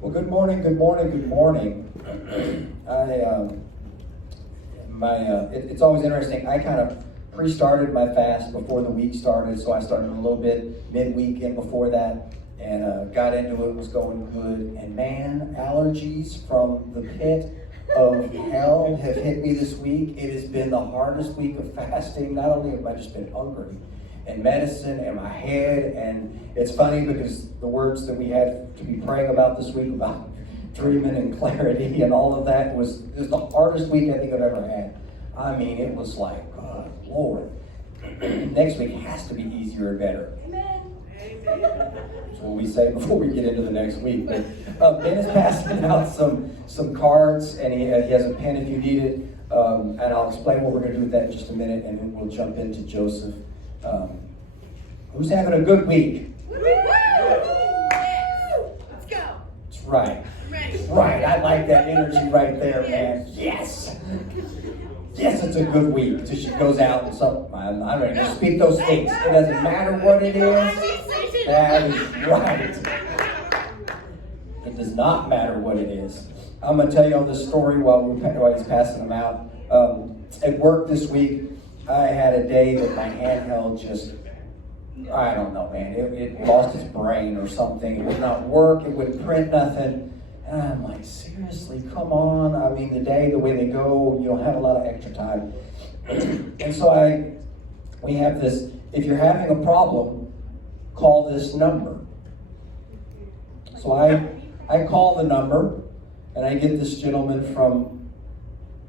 Well, good morning. It's always interesting. I kind of pre-started my fast before the week started, so I started a little bit midweek and before that, and got into it. Was going good, and man, allergies from the pit of hell have hit me this week. It has been the hardest week of fasting. Not only have I just been hungry, and medicine and my head, and it's funny because the words that we had to be praying about this week about dreaming and clarity and all of that was the hardest week I think I've ever had. I mean, it was like, God, Lord. Next week has to be easier and better. Amen. That's what we say before we get into the next week. But Ben is passing out some cards, and he has a pen if you need it. And I'll explain what we're going to do with that in just a minute, and then we'll jump into Joseph. Who's having a good week? Let's go. That's right. Ready. Right. I like that energy right there, man. Yes. Yes, it's a good week. Till she goes out and something. I'm ready to speak those things. It doesn't matter what it is. That is right. It does not matter what it is. I'm going to tell you all this story while he's passing them out. At work this week, I had a day that my handheld just, I don't know, man. It lost its brain or something. It would not work. It wouldn't print nothing. And I'm like, seriously, come on. I mean, the way they go, you don't have a lot of extra time. And so we have this, if you're having a problem, call this number. So I call the number, and I get this gentleman from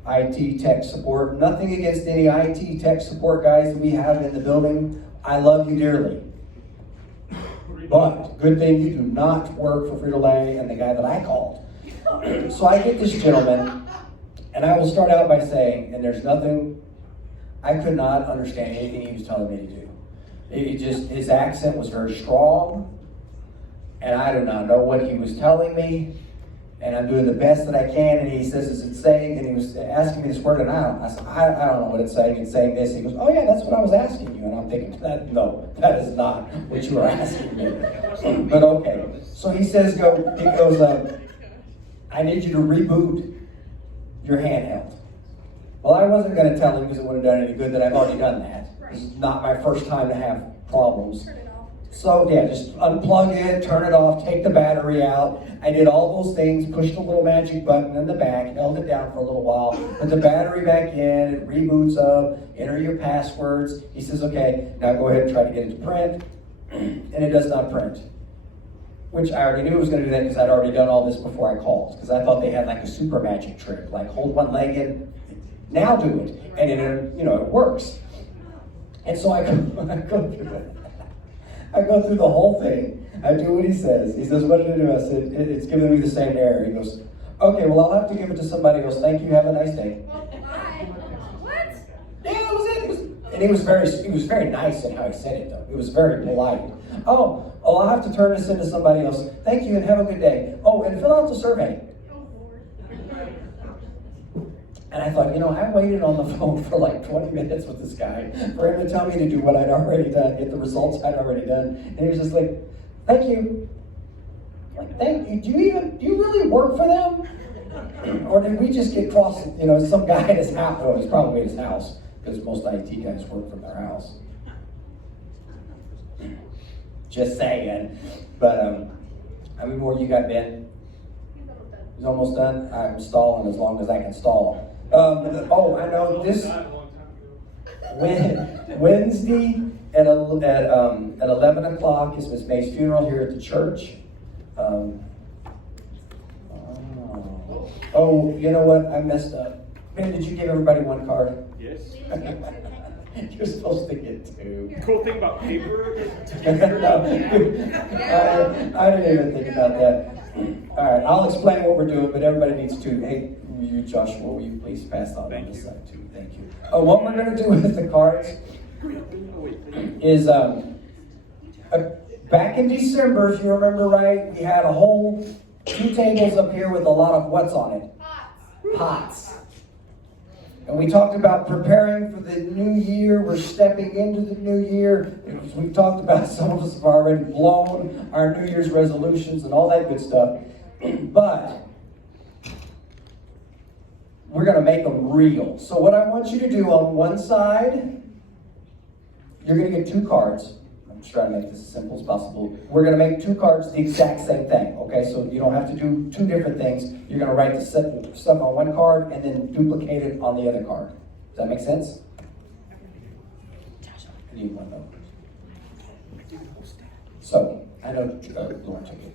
IT tech support. Nothing against any IT tech support guys that we have in the building. I love you dearly. But good thing you do not work for Frito-Lay and the guy that I called. So I get this gentleman, and I will start out by saying, and there's nothing, I could not understand anything he was telling me to do. His accent was very strong, and I do not know what he was telling me. And I'm doing the best that I can, and he says, is it saying, and he was asking me this word, and I said, I don't know what it's saying. It's saying this. He goes, oh yeah, that's what I was asking you. And I'm thinking, no, that is not what you were asking me. But okay. So he says, I need you to reboot your handheld. Well, I wasn't going to tell him because it wouldn't have done any good that I've already done that. It's not my first time to have problems. So yeah, just unplug it, turn it off, take the battery out. I did all those things, pushed the little magic button in the back, held it down for a little while, put the battery back in, it reboots up, enter your passwords. He says, okay, now go ahead and try to get it to print. And it does not print. Which I already knew it was going to do that because I'd already done all this before I called. Because I thought they had like a super magic trick, like hold one leg in, now do it. And it works. And so I go through it. I go through the whole thing. I do what he says. He says, what did I do? I said, it's giving me the same error. He goes, okay, well, I'll have to give it to somebody else. Thank you. Have a nice day. What? Yeah, that was it. And he was very nice in how he said it, though. It was very polite. Oh, I'll have to turn this into somebody else. Thank you and have a good day. Oh, and fill out the survey. And I thought, I waited on the phone for like 20 minutes with this guy for him to tell me to do what I'd already done, get the results I'd already done. And he was just like, thank you. Like, thank you. Do you really work for them? Or did we just get crossed, some guy at his house? Oh, he's probably at his house because most IT guys work from their house. Just saying. But, how many more you got, Ben? He's almost done? I'm stalling as long as I can stall. I know this Wednesday at 11 o'clock is Miss May's funeral here at the church. You know what? I messed up. Ben, did you give everybody one card? Yes. You're supposed to get two. Cool thing about paper. No, I didn't even think about that. All right, I'll explain what we're doing, but everybody needs to. Hey, you, Joshua, will you please pass on this side too? Thank you. What we're going to do with the cards is back in December, if you remember right, we had a whole 2 tables up here with a lot of what's on it? Pots. And we talked about preparing for the new year. We're stepping into the new year. We've talked about some of us have already blown our New Year's resolutions and all that good stuff. But we're going to make them real. So what I want you to do on one side, you're going to get 2 cards. I'm just trying to make this as simple as possible. We're going to make 2 cards the exact same thing, okay? So you don't have to do 2 different things. You're going to write the stuff on one card and then duplicate it on the other card. Does that make sense? I need one though. So, I know Lauren took it.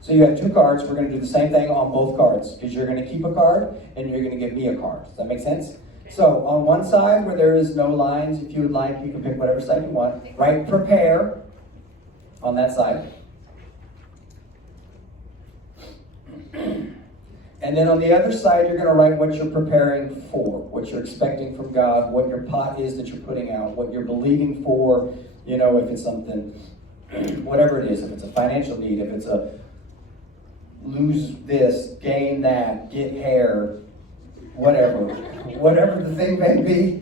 So you have 2 cards. We're going to do the same thing on both cards because you're going to keep a card and you're going to give me a card. Does that make sense? So on one side where there is no lines, if you would like, you can pick whatever side you want. Write prepare on that side. And then on the other side, you're going to write what you're preparing for, what you're expecting from God, what your pot is that you're putting out, what you're believing for, you know, if it's something, whatever it is, if it's a financial need, if it's a lose this, gain that, get hair, whatever the thing may be,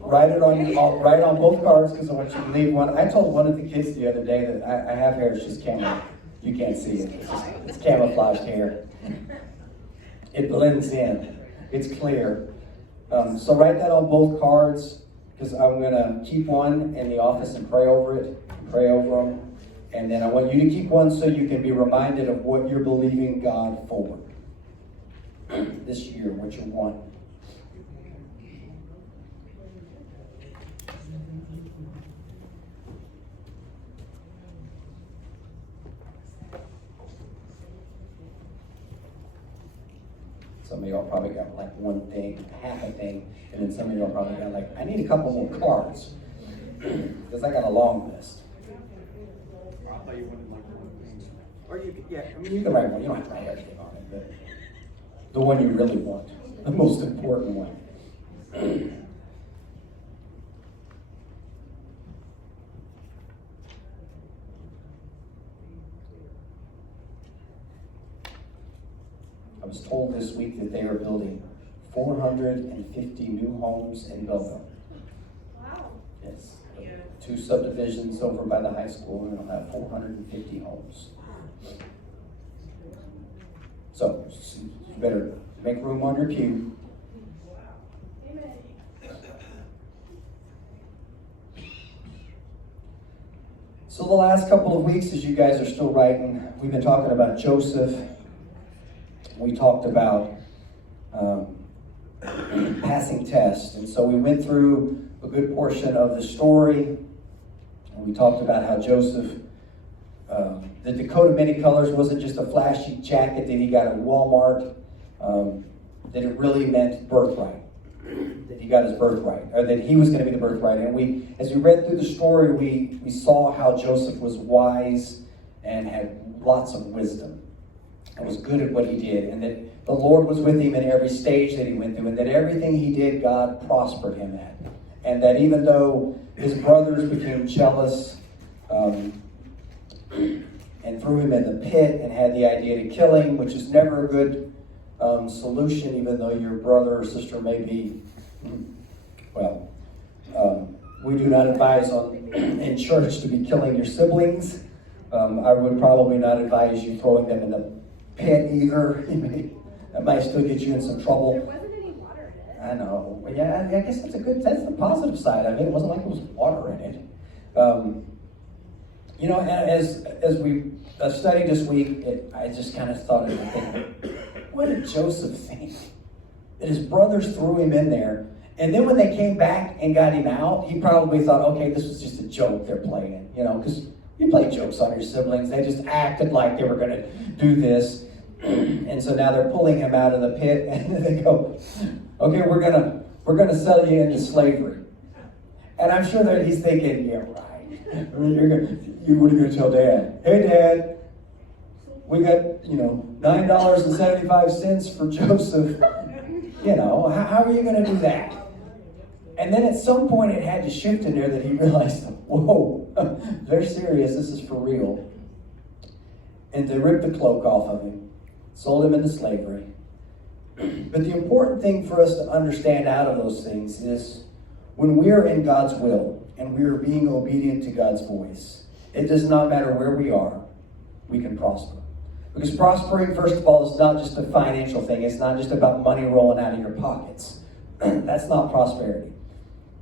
write on both cards because I want you to leave one. I told one of the kids the other day that I have hair, it's just camera. You can't see it. It's camouflaged hair. It blends in. It's clear. So write that on both cards because I'm going to keep one in the office and pray over it, pray over them. And then I want you to keep one so you can be reminded of what you're believing God for this year, what you want. Some of y'all probably got like one thing, half a thing, and then some of y'all probably got like, I need a couple more cards because I got a long list. I'll tell you one like one thing. Or you can write one. You don't have to write everything on it, but the one you really want, the most important one. I was told this week that they are building 450 new homes in Belleville. Wow. Yes. 2 subdivisions over by the high school, and it'll have 450 homes. So, you better make room on your pew. Amen. So the last couple of weeks, as you guys are still writing, we've been talking about Joseph. We talked about passing tests. And so we went through a good portion of the story. And we talked about how Joseph, the Dakota Many Colors wasn't just a flashy jacket that he got at Walmart, that it really meant birthright. That he got his birthright, or that he was going to be the birthright. And as we read through the story, we saw how Joseph was wise and had lots of wisdom and was good at what he did, and that the Lord was with him in every stage that he went through, and that everything he did, God prospered him at. And that even though his brothers became jealous and threw him in the pit and had the idea to kill him, which is never a good solution, even though your brother or sister may be, we do not advise in church to be killing your siblings. I would probably not advise you throwing them in the pit either. That might still get you in some trouble. There wasn't any water in it. I know. Well, yeah, I guess that's the positive side of it. It wasn't like there was water in it. As we studied this week, I just kind of thought of the thing. What did Joseph think? That his brothers threw him in there, and then when they came back and got him out, he probably thought, okay, this was just a joke they're playing, because you play jokes on your siblings. They just acted like they were going to do this. And so now they're pulling him out of the pit, and they go, okay, we're gonna sell you into slavery. And I'm sure that he's thinking, yeah, right. What are you gonna tell Dad? Hey, Dad, we got $9.75 for Joseph. How are you gonna do that? And then at some point it had to shift in there that he realized, whoa, they're serious. This is for real. And they ripped the cloak off of him. Sold him into slavery. But the important thing for us to understand out of those things is when we're in God's will and we're being obedient to God's voice, it does not matter where we are, we can prosper. Because prospering, first of all, is not just a financial thing. It's not just about money rolling out of your pockets. That's not prosperity.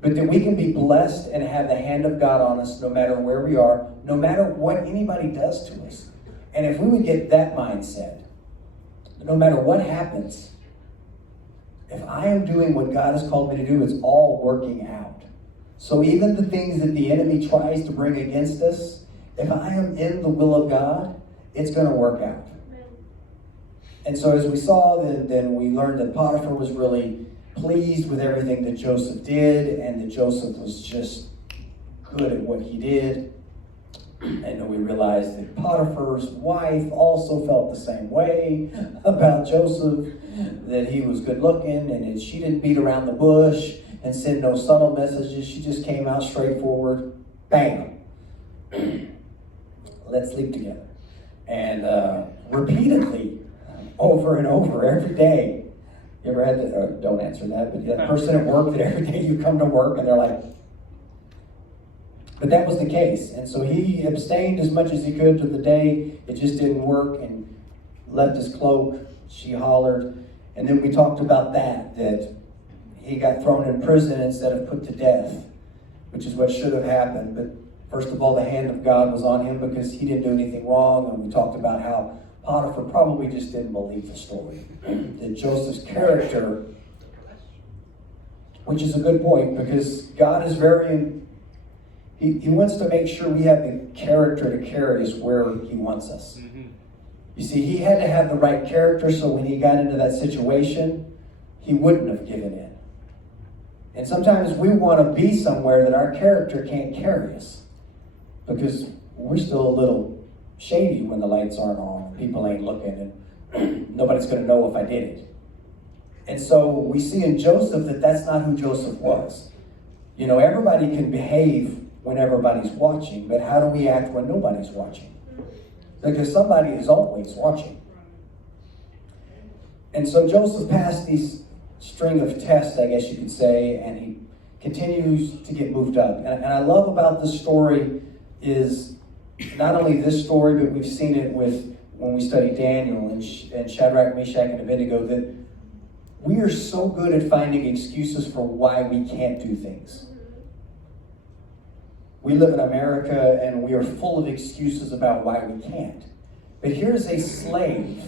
But that we can be blessed and have the hand of God on us no matter where we are, no matter what anybody does to us. And if we would get that mindset, no matter what happens, if I am doing what God has called me to do, it's all working out. So even the things that the enemy tries to bring against us, if I am in the will of God, it's going to work out. And so as we saw, then we learned that Potiphar was really pleased with everything that Joseph did, and that Joseph was just good at what he did. And then we realized that Potiphar's wife also felt the same way about Joseph, that he was good looking, and she didn't beat around the bush and send no subtle messages. She just came out straightforward, bam, let's sleep together. And repeatedly, over and over, every day. You ever had to, don't answer that, but that person at work that every day you come to work and they're like, but that was the case. And so he abstained as much as he could to the day it just didn't work and left his cloak. She hollered. And then we talked about that he got thrown in prison instead of put to death, which is what should have happened. But first of all, the hand of God was on him because he didn't do anything wrong. And we talked about how Potiphar probably just didn't believe the story. That Joseph's character, which is a good point, because God is very, he wants to make sure we have the character to carry us where he wants us. You see, he had to have the right character so when he got into that situation, he wouldn't have given in. And sometimes we want to be somewhere that our character can't carry us because we're still a little shady when the lights aren't on, people ain't looking, and nobody's going to know if I did it. And so we see in Joseph that that's not who Joseph was. You know, everybody can behave when everybody's watching, but how do we act when nobody's watching? Because somebody is always watching. And so Joseph passed these string of tests, I guess you could say, and he continues to get moved up. And I love about this story is not only this story, but we've seen it with when we study Daniel and Shadrach, Meshach, and Abednego, that we are so good at finding excuses for why we can't do things. We live in America and we are full of excuses about why we can't. But here's a slave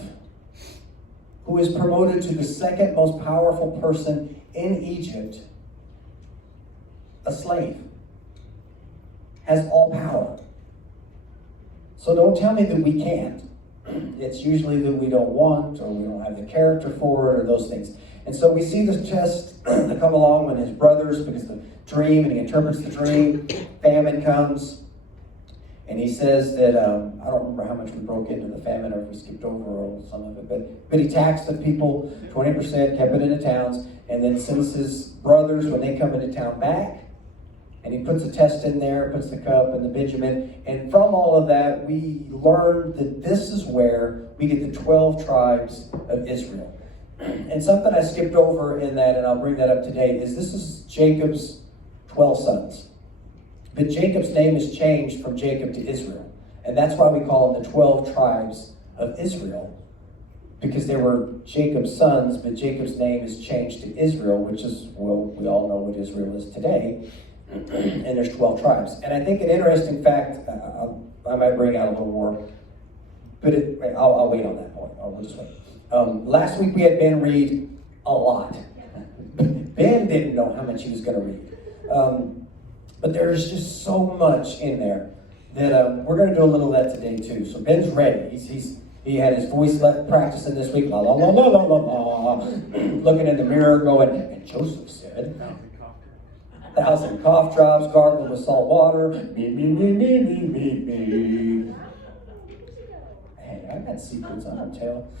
who is promoted to the second most powerful person in Egypt. A slave has all power. So don't tell me that we can't. It's usually that we don't want, or we don't have the character for it, or those things. And so we see this test that come along when his brothers, because the dream, and he interprets the dream, famine comes, and he says that, I don't remember how much we broke into the famine, or if we skipped over some of it, but he taxed the people 20%, kept it in the towns, and then sends his brothers, when they come into town, back. And he puts a test in there, puts the cup and the Benjamin. And from all of that, we learn that this is where we get the 12 tribes of Israel. And something I skipped over in that, and I'll bring that up today, is this is Jacob's 12 sons. But Jacob's name is changed from Jacob to Israel. And that's why we call them the 12 tribes of Israel. Because they were Jacob's sons, but Jacob's name is changed to Israel, which is, well, we all know what Israel is today. And there's 12 tribes. And I think an interesting fact, I might bring out a little more, but I'll wait on that point. We'll just wait. Last week we had Ben read a lot. Ben didn't know how much he was going to read. But there's just so much in there that we're going to do a little of that today too. So Ben's ready. He had his voice left practicing this week. La la la la la la la. Looking in the mirror going, and Joseph said, 1,000 cough drops, gargled with salt water. Me, me, me, me, me, me, me. Hey, I got secrets on my tail.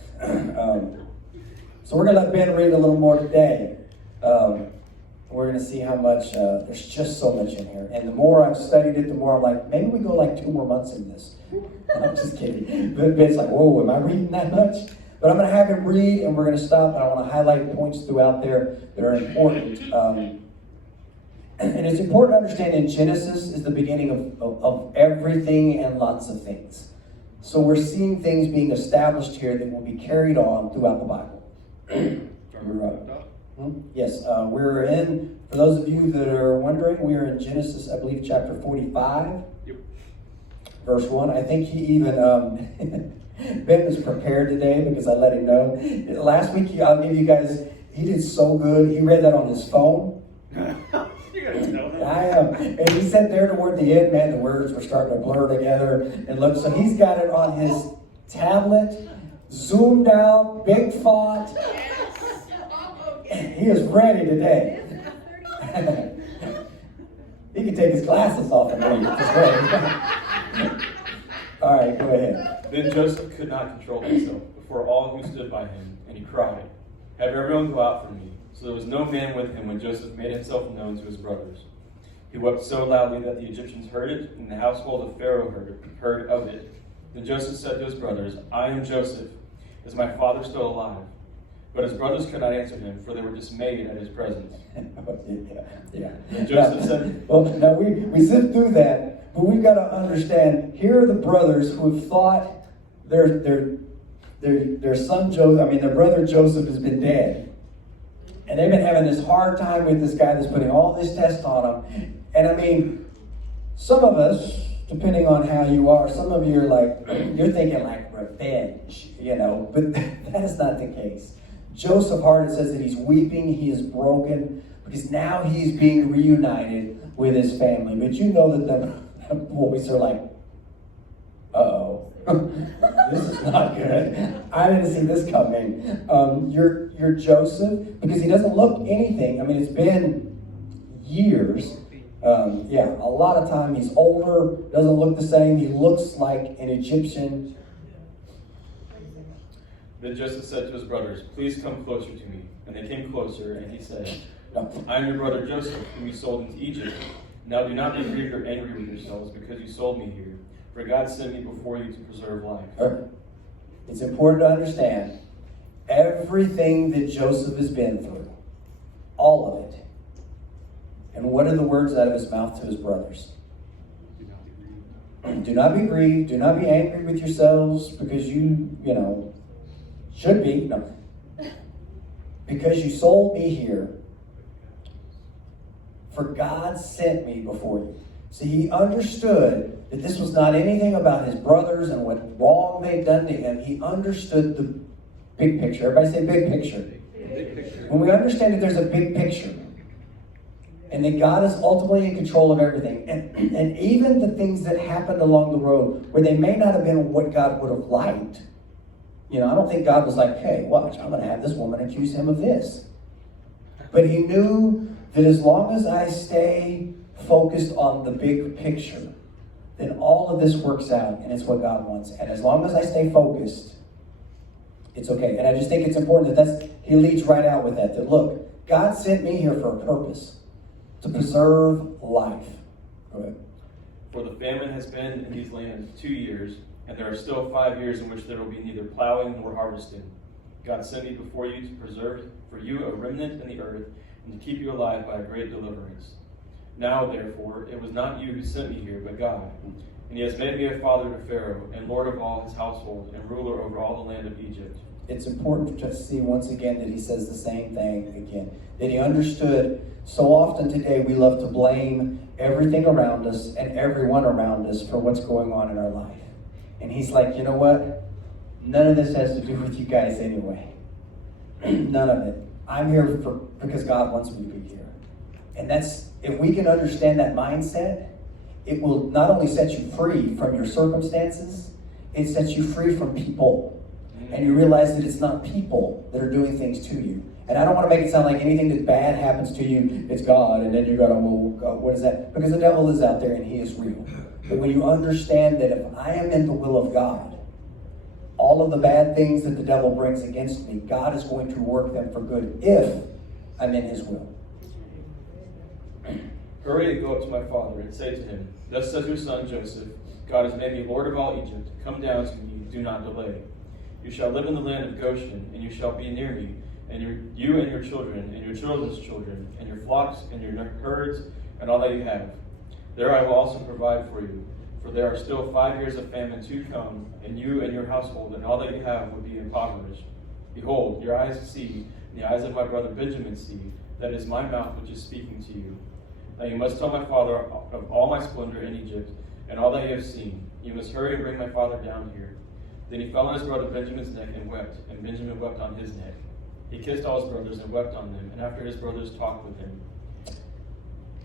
So we're going to let Ben read a little more today. We're going to see how much, there's just so much in here. And the more I've studied it, the more I'm like, maybe we go like 2 more months in this. I'm just kidding. But Ben's like, whoa, am I reading that much? But I'm going to have him read, and we're going to stop, and I want to highlight points throughout there that are important. And it's important to understand in Genesis is the beginning of everything and lots of things. So we're seeing things being established here that will be carried on throughout the Bible. Yes, we're in, for those of you that are wondering, we are in Genesis, I believe, chapter 45, verse 1. I think he even, Ben was prepared today because I let him know. Last week, I'll give you guys, he did so good. He read that on his phone. I am. And he said there toward the end, man, the words were starting to blur together. And look, so he's got it on his tablet, zoomed out, big font. He is ready today. He can take his glasses off and read. All right, go ahead. Then Joseph could not control himself before all who stood by him, and he cried, "Have everyone go out from me." So there was no man with him when Joseph made himself known to his brothers. He wept so loudly that the Egyptians heard it, and the household of Pharaoh heard of it. Then Joseph said to his brothers, "I am Joseph. Is my father still alive?" But his brothers could not answer him, for they were dismayed at his presence. Yeah. And Joseph said, well, now we zipped through that, but we've got to understand, here are the brothers who have thought their son Joseph, their brother Joseph has been dead. And they've been having this hard time with this guy that's putting all this test on them. And some of us, depending on how you are, some of you are like, you're thinking like revenge, but that is not the case. Joseph Hart, it says that he's weeping, he is broken, because now he's being reunited with his family. But you know that the boys are like, uh-oh, this is not good. I didn't see this coming. You're Joseph, because he doesn't look anything. It's been years. A lot of time he's older, doesn't look the same. He looks like an Egyptian. Then Joseph said to his brothers, "Please come closer to me." And they came closer, and he said, "I am your brother Joseph, whom you sold into Egypt. Now do not be grieved or angry with yourselves because you sold me here. For God sent me before you to preserve life." It's important to understand everything that Joseph has been through. All of it. And what are the words out of his mouth to his brothers? Do not be grieved. Do not be angry with yourselves because you should be. No. Because you sold me here. For God sent me before you. See, he understood that this was not anything about his brothers and what wrong they'd done to him. He understood the big picture. Everybody say big picture. Big picture. When we understand that there's a big picture, and that God is ultimately in control of everything, and even the things that happened along the road, where they may not have been what God would have liked. I don't think God was like, "Hey, watch, I'm going to have this woman accuse him of this." But he knew that as long as I stay focused on the big picture, then all of this works out, and it's what God wants. And as long as I stay focused, it's okay. And I just think it's important that he leads right out with that look, God sent me here for a purpose, to preserve life. Go ahead. For the famine has been in these lands 2 years, and there are still 5 years in which there will be neither plowing nor harvesting. God sent me before you to preserve for you a remnant in the earth, and to keep you alive by a great deliverance. Now, therefore, it was not you who sent me here, but God. And he has made me a father to Pharaoh, and lord of all his household, and ruler over all the land of Egypt. It's important to see once again that he says the same thing again. That he understood. So often today we love to blame everything around us and everyone around us for what's going on in our life. And he's like, you know what? None of this has to do with you guys anyway. None of it. I'm here because God wants me to be here. And if we can understand that mindset, it will not only set you free from your circumstances, it sets you free from people. And you realize that it's not people that are doing things to you. And I don't want to make it sound like anything that bad happens to you, it's God. And then you go, well, God, what is that? Because the devil is out there and he is real. But when you understand that if I am in the will of God, all of the bad things that the devil brings against me, God is going to work them for good if I'm in his will. Hurry and go up to my father and say to him, "Thus says your son Joseph, God has made me lord of all Egypt. Come down to me, do not delay." You shall live in the land of Goshen, and you shall be near me, and you and your children, and your children's children, and your flocks, and your herds, and all that you have. There I will also provide for you, for there are still 5 years of famine to come, and you and your household, and all that you have would be impoverished. Behold, your eyes see, and the eyes of my brother Benjamin see, that is my mouth which is speaking to you. Now you must tell my father of all my splendor in Egypt, and all that you have seen. You must hurry and bring my father down here. Then he fell on his brother Benjamin's neck and wept, and Benjamin wept on his neck. He kissed all his brothers and wept on them, and after his brothers talked with him.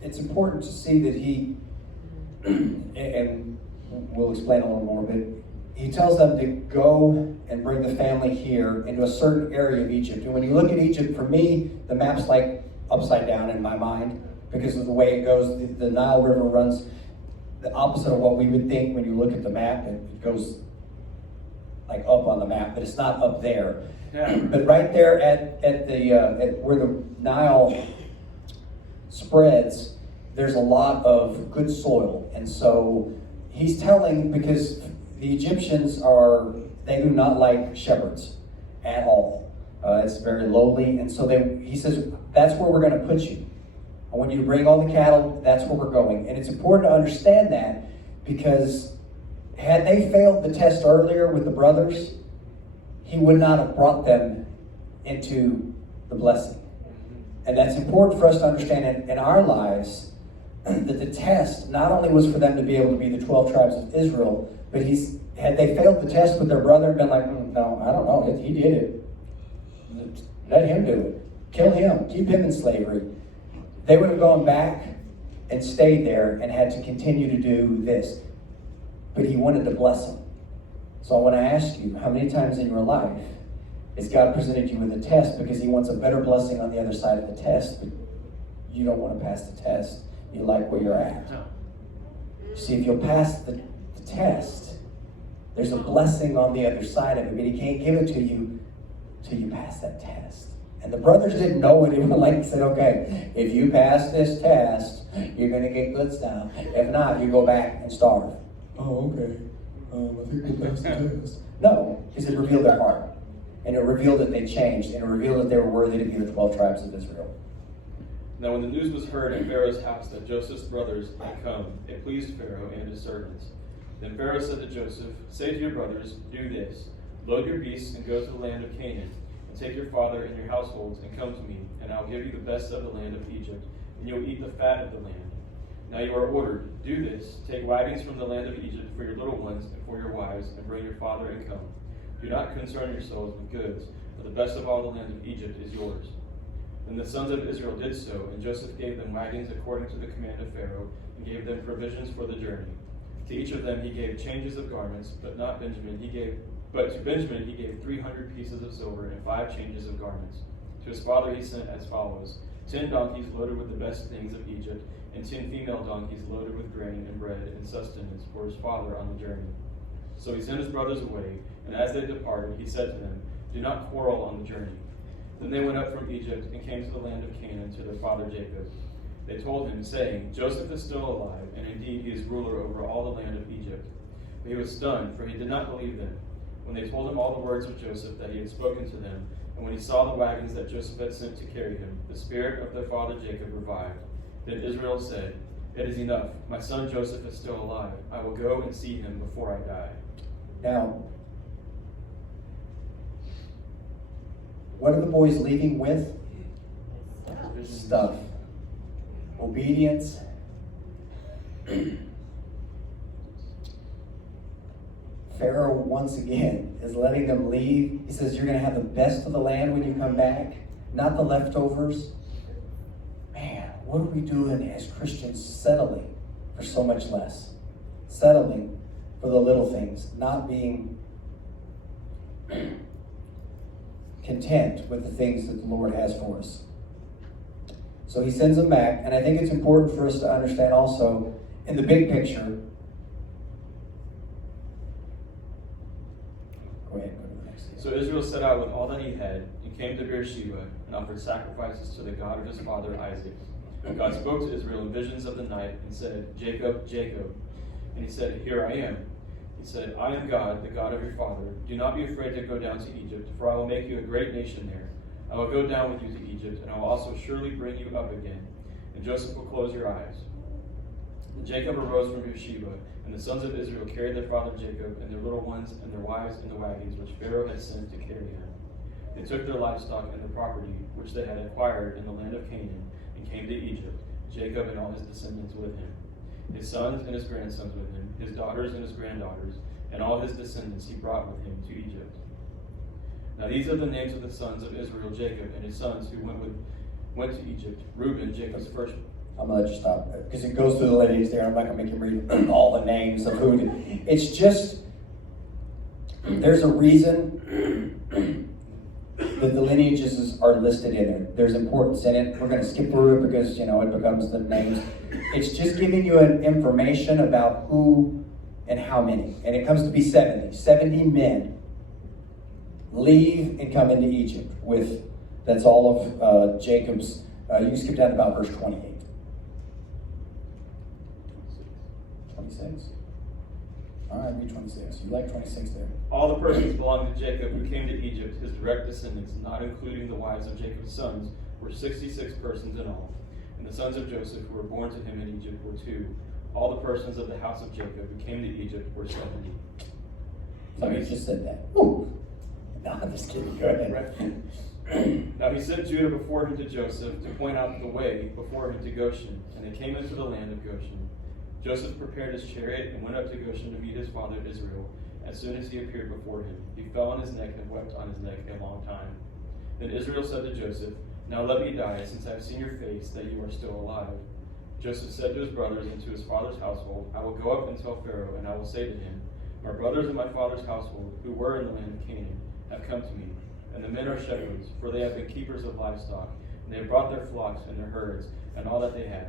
It's important to see that he, and we'll explain a little more, but he tells them to go and bring the family here into a certain area of Egypt. And when you look at Egypt, for me, the map's like upside down in my mind because of the way it goes. The Nile River runs the opposite of what we would think when you look at the map. It goes like up on the map, but it's not up there. Yeah. But right there at where the Nile spreads, there's a lot of good soil. And so he's telling, because the Egyptians they do not like shepherds at all. It's very lowly. And so he says, that's where we're going to put you. I want you to bring all the cattle. That's where we're going. And it's important to understand that, because had they failed the test earlier with the brothers, he would not have brought them into the blessing. And that's important for us to understand in our lives, that the test not only was for them to be able to be the 12 tribes of Israel, but had they failed the test with their brother and been like, no, I don't know, he did it. Let him do it. Kill him. Keep him in slavery. They would have gone back and stayed there and had to continue to do this. But he wanted to bless them. So I want to ask you, how many times in your life has God presented you with a test because he wants a better blessing on the other side of the test, but you don't want to pass the test? You like where you're at. See, if you'll pass the test, there's a blessing on the other side of it, but he can't give it to you till you pass that test. And the brothers didn't know it. It was like, said, okay, if you pass this test, you're going to get good stuff. If not, you go back and starve. Oh, okay. I think we passed the test. No, because it revealed their heart. And it revealed that they changed. And it revealed that they were worthy to be the 12 tribes of Israel. Now when the news was heard in Pharaoh's house that Joseph's brothers had come, it pleased Pharaoh and his servants. Then Pharaoh said to Joseph, say to your brothers, do this. Load your beasts and go to the land of Canaan. And take your father and your households and come to me, and I'll give you the best of the land of Egypt, and you'll eat the fat of the land. Now you are ordered, do this, take wagons from the land of Egypt for your little ones and for your wives, and bring your father and come. Do not concern yourselves with goods, for the best of all the land of Egypt is yours. And the sons of Israel did so, and Joseph gave them wagons according to the command of Pharaoh, and gave them provisions for the journey. To each of them he gave changes of garments, but to Benjamin he gave 300 pieces of silver and 5 changes of garments. To his father he sent as follows: 10 donkeys loaded with the best things of Egypt, and 10 female donkeys loaded with grain and bread and sustenance for his father on the journey. So he sent his brothers away, and as they departed, he said to them, do not quarrel on the journey. Then they went up from Egypt and came to the land of Canaan to their father Jacob. They told him, saying, Joseph is still alive, and indeed he is ruler over all the land of Egypt. But he was stunned, for he did not believe them. When they told him all the words of Joseph that he had spoken to them, and when he saw the wagons that Joseph had sent to carry him, the spirit of their father Jacob revived. Then Israel said, it is enough. My son Joseph is still alive. I will go and see him before I die. Now, what are the boys leaving with? Stuff. Obedience. Pharaoh, once again, is letting them leave. He says, you're going to have the best of the land when you come back, not the leftovers. Man, what are we doing as Christians, settling for so much less? Settling for the little things, not being content with the things that the Lord has for us. So he sends them back, and I think it's important for us to understand also, in the big picture. Go ahead, go to the next. So Israel set out with all that he had, and came to Beersheba, and offered sacrifices to the God of his father Isaac. And God spoke to Israel in visions of the night, and said, Jacob, Jacob. And he said, here I am. He said, I am God, the God of your father. Do not be afraid to go down to Egypt, for I will make you a great nation there. I will go down with you to Egypt, and I will also surely bring you up again. And Joseph will close your eyes. And Jacob arose from Beersheba, and the sons of Israel carried their father Jacob and their little ones and their wives in the wagons which Pharaoh had sent to carry him. They took their livestock and their property, which they had acquired in the land of Canaan, and came to Egypt, Jacob and all his descendants with him. His sons and his grandsons with him, his daughters and his granddaughters, and all his descendants he brought with him to Egypt. Now these are the names of the sons of Israel, Jacob, and his sons who went to Egypt. Reuben, Jacob's first. I'm going to let you stop because it goes through the lineage there. I'm not going to make you read all the names of who did. It's just, there's a reason that the lineages are listed in there. There's importance in it. We're going to skip through it because, it becomes the names. It's just giving you an information about who and how many. And it comes to be 70. 70 men leave and come into Egypt with, that's all of Jacob's, you can skip down to about verse 28. 26? All right, read 26. You like 26 there. All the persons belonging to Jacob who came to Egypt, his direct descendants, not including the wives of Jacob's sons, were 66 persons in all. And the sons of Joseph who were born to him in Egypt were 2. All the persons of the house of Jacob who came to Egypt were 70. Somebody just said that. Ooh. No, I'm just kidding. Go ahead. Now he sent Judah before him to Joseph to point out the way before him to Goshen, and they came into the land of Goshen. Joseph prepared his chariot and went up to Goshen to meet his father Israel. As soon as he appeared before him, he fell on his neck and wept on his neck a long time. Then Israel said to Joseph, Now let me die, since I have seen your face, that you are still alive. Joseph said to his brothers and to his father's household, I will go up and tell Pharaoh, and I will say to him, My brothers and my father's household, who were in the land of Canaan, have come to me. And the men are shepherds, for they have been keepers of livestock, and they have brought their flocks and their herds, and all that they have.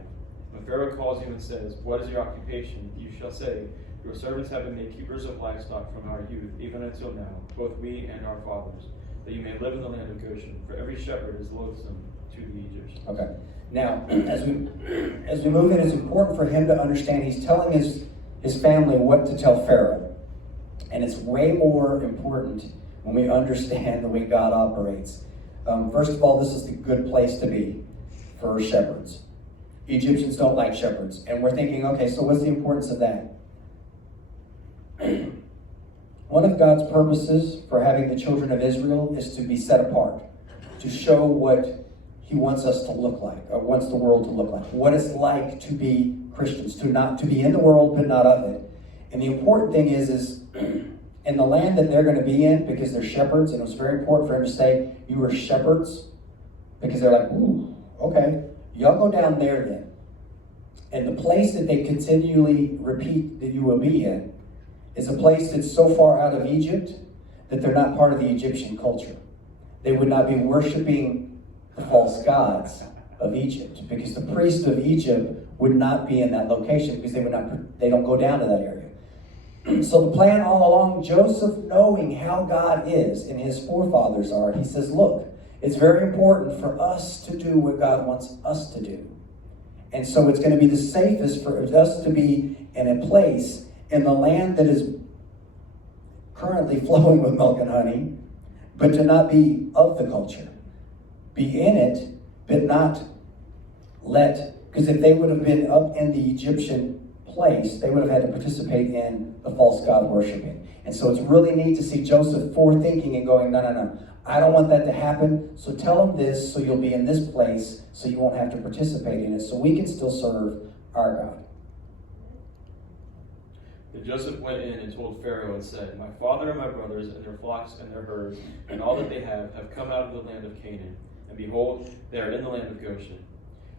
When Pharaoh calls you and says, What is your occupation? You shall say, Your servants have been made keepers of livestock from our youth, even until now, both we and our fathers, that you may live in the land of Goshen, for every shepherd is loathsome to the Egyptians. Okay. Now, as we move in, it's important for him to understand he's telling his family what to tell Pharaoh. And it's way more important when we understand the way God operates. First of all, this is the good place to be for shepherds. Egyptians don't like shepherds. And we're thinking, okay, so what's the importance of that? One of God's purposes for having the children of Israel is to be set apart, to show what he wants us to look like, or wants the world to look like, what it's like to be Christians, to be in the world but not of it. And the important thing is in the land that they're going to be in, because they're shepherds, and it was very important for him to say, you were shepherds, because they're like, ooh, okay, y'all go down there then. And the place that they continually repeat that you will be in is a place that's so far out of Egypt that they're not part of the Egyptian culture. They would not be worshiping the false gods of Egypt, because the priests of Egypt would not be in that location, because they don't go down to that area. So the plan all along, Joseph, knowing how God is and his forefathers are, he says, look, it's very important for us to do what God wants us to do. And so it's going to be the safest for us to be in a place in the land that is currently flowing with milk and honey, but to not be of the culture. Be in it, but not because if they would have been up in the Egyptian place, they would have had to participate in the false god worshiping. And so it's really neat to see Joseph forethinking and going, no, I don't want that to happen. So tell them this, so you'll be in this place, so you won't have to participate in it, so we can still serve our God. Then Joseph went in and told Pharaoh and said, My father and my brothers and their flocks and their herds and all that they have come out of the land of Canaan. And behold, they are in the land of Goshen.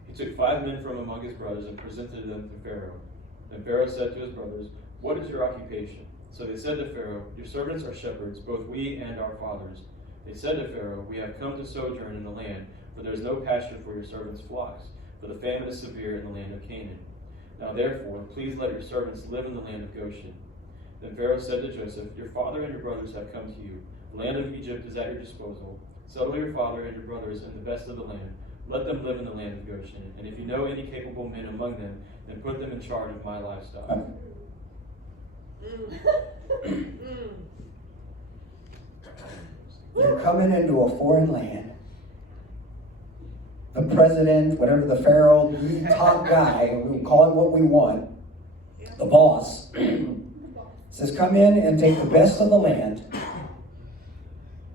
He took 5 men from among his brothers and presented them to Pharaoh. Then Pharaoh said to his brothers, What is your occupation? So they said to Pharaoh, Your servants are shepherds, both we and our fathers. They said to Pharaoh, We have come to sojourn in the land, for there is no pasture for your servants' flocks, for the famine is severe in the land of Canaan. Now therefore, please let your servants live in the land of Goshen. Then Pharaoh said to Joseph, Your father and your brothers have come to you. The land of Egypt is at your disposal. Settle your father and your brothers in the best of the land. Let them live in the land of Goshen. And if you know any capable men among them, then put them in charge of my livestock. You're coming into a foreign land. The president, whatever the Pharaoh, the top guy, we call him what we want, the boss, says, come in and take the best of the land.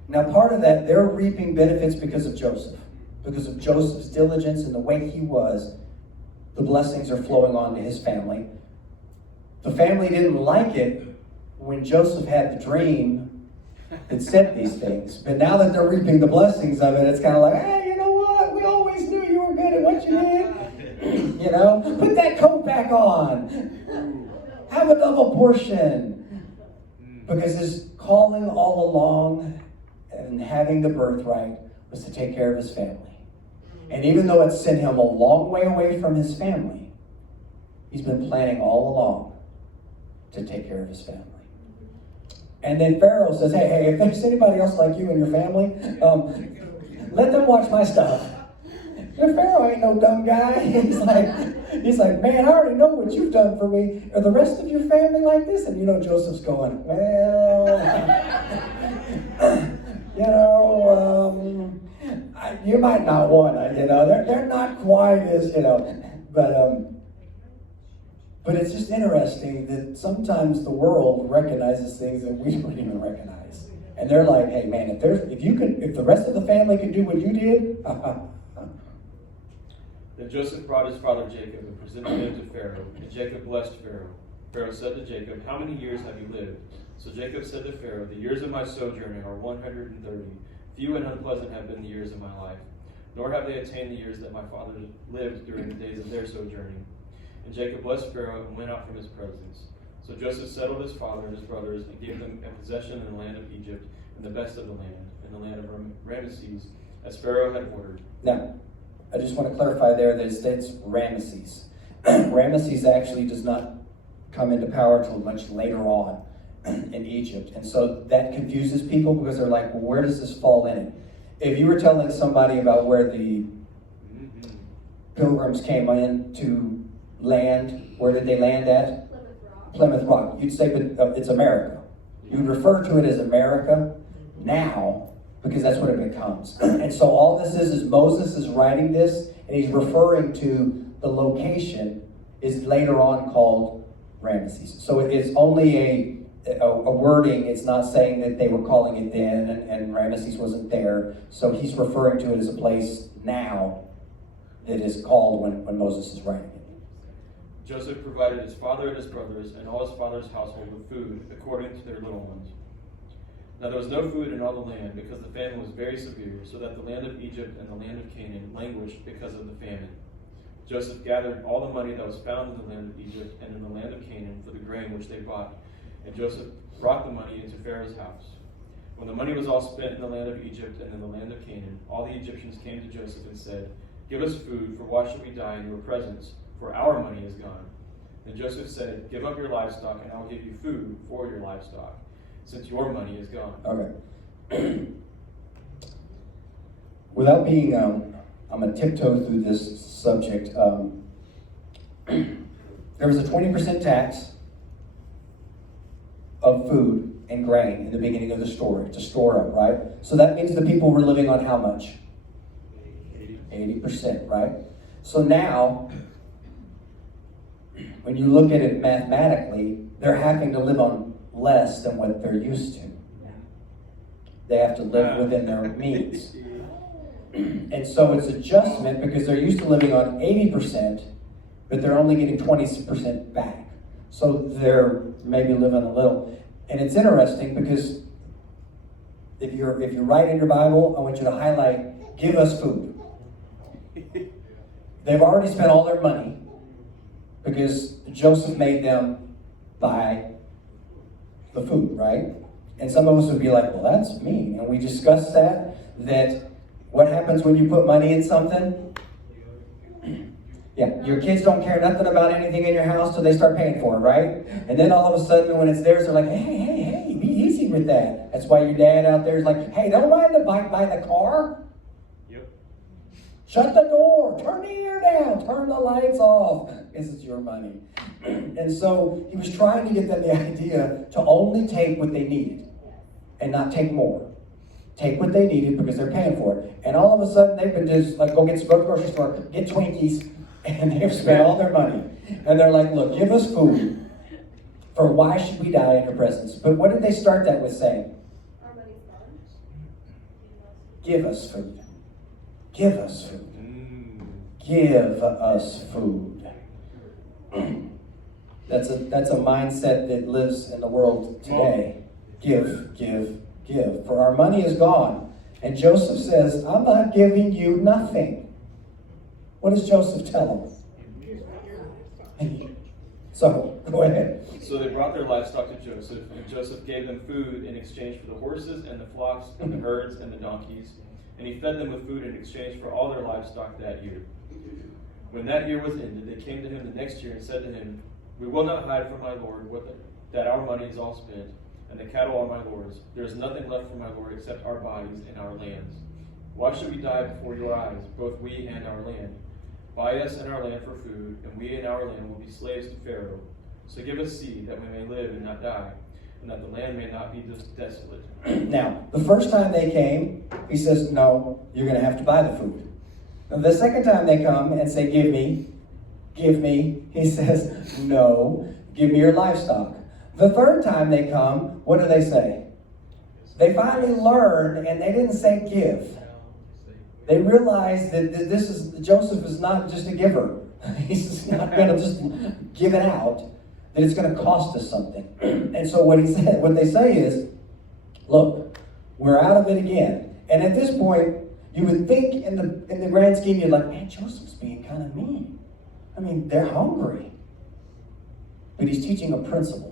Now, part of that, they're reaping benefits because of Joseph. Because of Joseph's diligence and the way he was, the blessings are flowing on to his family. The family didn't like it when Joseph had the dream that said these things. But now that they're reaping the blessings of it, it's kind of like, hey, you know what? We always knew you were good at what you did. You know, put that coat back on. Have a double portion. Because his calling all along and having the birthright was to take care of his family. And even though it sent him a long way away from his family, he's been planning all along to take care of his family. And then Pharaoh says, hey, if there's anybody else like you in your family, let them watch my stuff. And Pharaoh ain't no dumb guy. He's like, man, I already know what you've done for me. Are the rest of your family like this? And you know, Joseph's going, well, you know, you might not want to, you know, they're not quite as, you know, but it's just interesting that sometimes the world recognizes things that we don't even recognize. And they're like, hey man, if the rest of the family could do what you did, Then Joseph brought his father Jacob and presented him to Pharaoh, and Jacob blessed Pharaoh. Pharaoh said to Jacob, how many years have you lived? So Jacob said to Pharaoh, the years of my sojourning are 130. Few and unpleasant have been the years of my life, nor have they attained the years that my fathers lived during the days of their sojourning. And Jacob blessed Pharaoh and went out from his presence. So Joseph settled his father and his brothers and gave them a possession in the land of Egypt and the best of the land, in the land of Ramesses, as Pharaoh had ordered. Now, I just want to clarify there that it states Ramesses. Ramesses actually does not come into power until much later on in Egypt. And so that confuses people because they're like, well, where does this fall in it? If you were telling somebody about where the pilgrims came in to land, where did they land at? Plymouth Rock. You'd say, but it's America. You'd refer to it as America now because that's what it becomes. And so all this is Moses is writing this, and he's referring to the location is later on called Ramesses. So it's only a wording. It's not saying that they were calling it then, and Ramesses wasn't there. So he's referring to it as a place now that is called when Moses is writing it. Joseph provided his father and his brothers and all his father's household with food according to their little ones. Now there was no food in all the land because the famine was very severe, so that the land of Egypt and the land of Canaan languished because of the famine. Joseph gathered all the money that was found in the land of Egypt and in the land of Canaan for the grain which they bought, and Joseph brought the money into Pharaoh's house. When the money was all spent in the land of Egypt and in the land of Canaan, all the Egyptians came to Joseph and said, give us food, for why should we die in your presence? For our money is gone. Then Joseph said, give up your livestock, and I will give you food for your livestock, since your money is gone. Okay. Without being, I'm going to tiptoe through this subject. There was a 20% tax of food and grain in the beginning of the story to store up, right? So that means the people were living on how much? 80%, right? So now, when you look at it mathematically, they're having to live on less than what they're used to. They have to live within their means. And so it's adjustment because they're used to living on 80%, but they're only getting 20% back. So they're maybe living a little. And it's interesting because if you write in your Bible, I want you to highlight, give us food. They've already spent all their money because Joseph made them buy the food, right? And some of us would be like, well, that's mean. And we discussed that what happens when you put money in something? Yeah, your kids don't care nothing about anything in your house till they start paying for it, right? And then all of a sudden when it's theirs, they're like, hey, be easy with that. That's why your dad out there is like, hey, don't ride the bike by the car. Yep. Shut the door, turn the air down, turn the lights off. This is your money. And so he was trying to get them the idea to only take what they needed and not take more. Take what they needed because they're paying for it. And all of a sudden they've been just like, go to the grocery store, get Twinkies, and they've spent all their money. And they're like, look, give us food. For why should we die in your presence? But what did they start that with saying? Our money's gone. Give us food. Give us food. Give us food. That's a mindset that lives in the world today. Give, give, give. For our money is gone. And Joseph says, I'm not giving you nothing. What does Joseph tell him? So, go ahead. So they brought their livestock to Joseph, and Joseph gave them food in exchange for the horses and the flocks and the herds and the donkeys, and he fed them with food in exchange for all their livestock that year. When that year was ended, they came to him the next year and said to him, we will not hide from my lord that our money is all spent, and the cattle are my lord's. There is nothing left for my lord except our bodies and our lands. Why should we die before your eyes, both we and our land? Buy us and our land for food, and we and our land will be slaves to Pharaoh. So give us seed that we may live and not die, and that the land may not be desolate. Now, the first time they came, he says, no, you're going to have to buy the food. And the second time they come and say, give me, he says, no, give me your livestock. The third time they come, what do they say? They finally learn, and they didn't say give. They realized that Joseph is not just a giver. He's just not going to just give it out. That it's going to cost us something. And so what they say is, look, we're out of it again. And at this point, you would think in the grand scheme, you're like, man, Joseph's being kind of mean. I mean, they're hungry. But he's teaching a principle.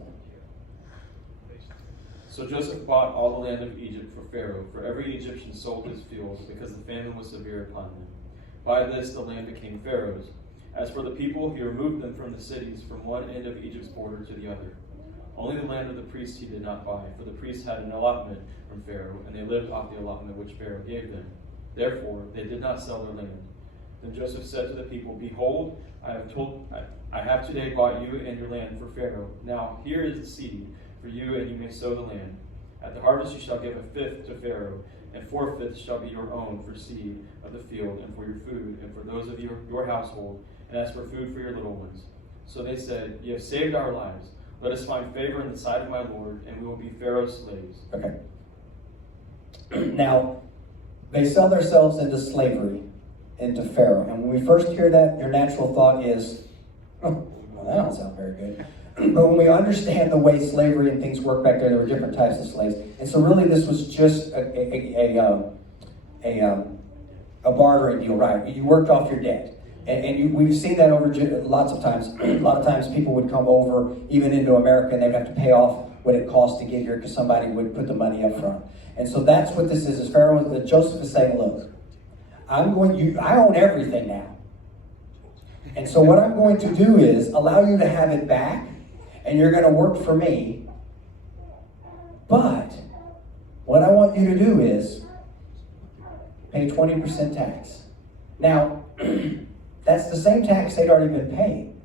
So Joseph bought all the land of Egypt for Pharaoh, for every Egyptian sold his fields, because the famine was severe upon them. By this the land became Pharaoh's. As for the people, he removed them from the cities, from one end of Egypt's border to the other. Only the land of the priests he did not buy, for the priests had an allotment from Pharaoh, and they lived off the allotment which Pharaoh gave them. Therefore, they did not sell their land. Then Joseph said to the people, behold, I have today bought you and your land for Pharaoh. Now here is the seed for you, and you may sow the land. At the harvest you shall give a fifth to Pharaoh, and 4/5 shall be your own for seed of the field, and for your food, and for those of your household, and as for food for your little ones. So they said, you have saved our lives. Let us find favor in the sight of my Lord, and we will be Pharaoh's slaves. Okay. Now, they sell themselves into slavery, into Pharaoh. And when we first hear that, your natural thought is, oh, well, that don't sound very good. But when we understand the way slavery and things work back there were different types of slaves. And so really this was just a bartering deal, right? You worked off your debt. And we've seen that over lots of times. A lot of times people would come over, even into America, and they'd have to pay off what it cost to get here because somebody would put the money up front. And so that's what this is Pharaoh, Joseph is saying, look, I own everything now. And so what I'm going to do is allow you to have it back, and you're going to work for me. But what I want you to do is pay 20% tax. Now, that's the same tax they'd already been paying.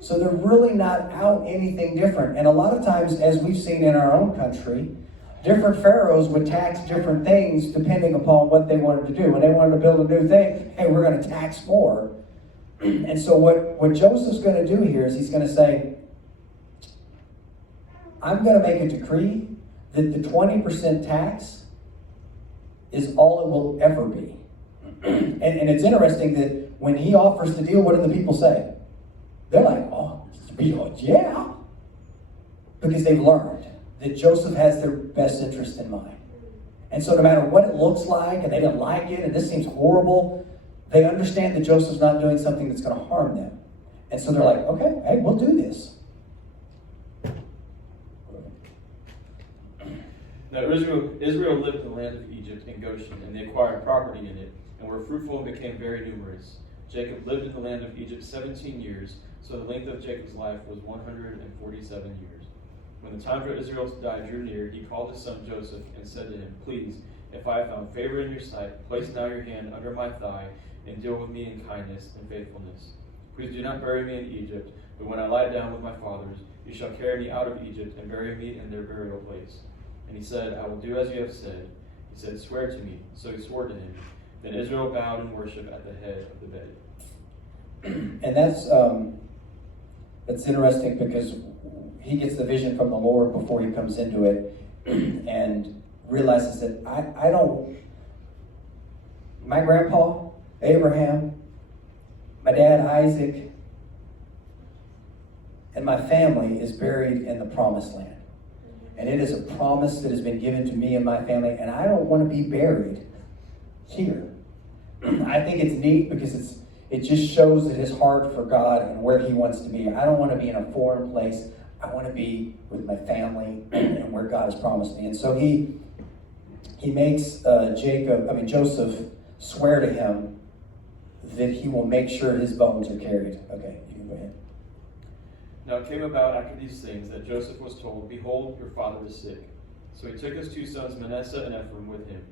So they're really not out anything different. And a lot of times, as we've seen in our own country, different pharaohs would tax different things depending upon what they wanted to do. When they wanted to build a new thing, hey, we're going to tax more. And so what Joseph's going to do here is he's going to say, I'm going to make a decree that the 20% tax is all it will ever be. And it's interesting that when he offers the deal, what do the people say? They're like, oh, yeah. Because they've learned that Joseph has their best interest in mind. And so no matter what it looks like, and they didn't like it, and this seems horrible, they understand that Joseph's not doing something that's going to harm them. And so they're like, okay, hey, we'll do this. Now Israel lived in the land of Egypt in Goshen, and they acquired property in it, and were fruitful and became very numerous. Jacob lived in the land of Egypt 17 years, so the length of Jacob's life was 147 years. When the time for Israel to die drew near, he called his son Joseph and said to him, please, if I have found favor in your sight, place now your hand under my thigh and deal with me in kindness and faithfulness. Please do not bury me in Egypt, but when I lie down with my fathers, you shall carry me out of Egypt and bury me in their burial place. And he said, I will do as you have said. He said, swear to me. So he swore to him. Then Israel bowed in worship at the head of the bed. And that's interesting because he gets the vision from the Lord before he comes into it and realizes that I don't, my grandpa, Abraham, my dad, Isaac, and my family is buried in the promised land. And it is a promise that has been given to me and my family, and I don't want to be buried here. I think it's neat because it just shows that his heart for God and where he wants to be. I don't want to be in a foreign place. I want to be with my family and where God has promised me. And so he makes Joseph swear to him that he will make sure his bones are carried. Okay, you can go ahead. Now it came about after these things that Joseph was told, behold, your father is sick. So he took his two sons Manasseh and Ephraim with him.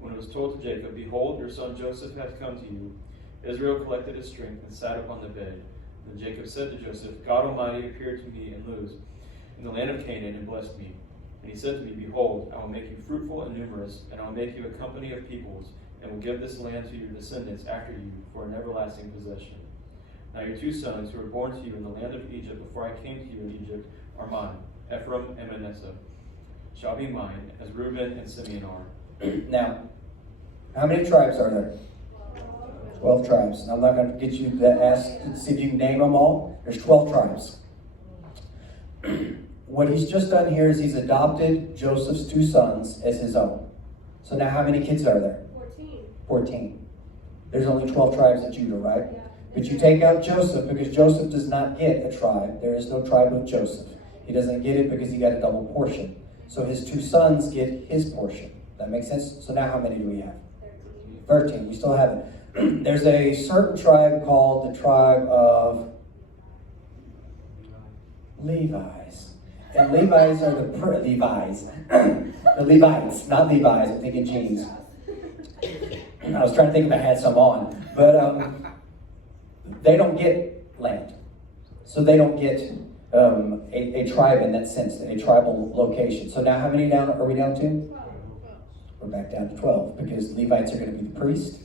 When it was told to Jacob, behold, your son Joseph hath come to you, Israel collected his strength and sat upon the bed. Then Jacob said to Joseph, God Almighty appeared to me in Luz, in the land of Canaan, and blessed me. And he said to me, behold, I will make you fruitful and numerous, and I will make you a company of peoples, and will give this land to your descendants after you for an everlasting possession. Now your two sons, who were born to you in the land of Egypt before I came to you in Egypt, are mine, Ephraim and Manasseh, shall be mine, as Reuben and Simeon are. Now, how many tribes are there? 12 tribes. I'm not going to get you to ask to see if you can name them all. There's 12 tribes. What he's just done here is he's adopted Joseph's two sons as his own. So now how many kids are there? 14. There's only 12 tribes in Judah, right? Yeah. But you take out Joseph because Joseph does not get a tribe. There is no tribe of Joseph. He doesn't get it because he got a double portion. So his two sons get his portion. That makes sense? So now how many do we have? 13. We still have it. There's a certain tribe called the tribe of Levites. And Levites are the Levites, not Levi's. I'm thinking jeans. I was trying to think if I had some on. But they don't get land. So they don't get a tribe in that sense, a tribal location. So now how many down are we down to? We're back down to 12 because Levites are going to be the priest.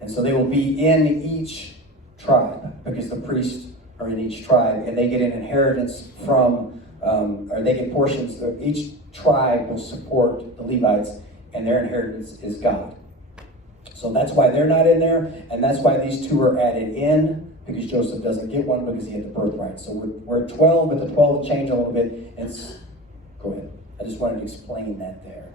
And so they will be in each tribe because the priests are in each tribe and they get an inheritance from, or they get portions. Each tribe will support the Levites and their inheritance is God. So that's why they're not in there, and that's why these two are added in, because Joseph doesn't get one because he had the birthright. So we're at 12, but the 12 change a little bit. And go ahead. I just wanted to explain that there.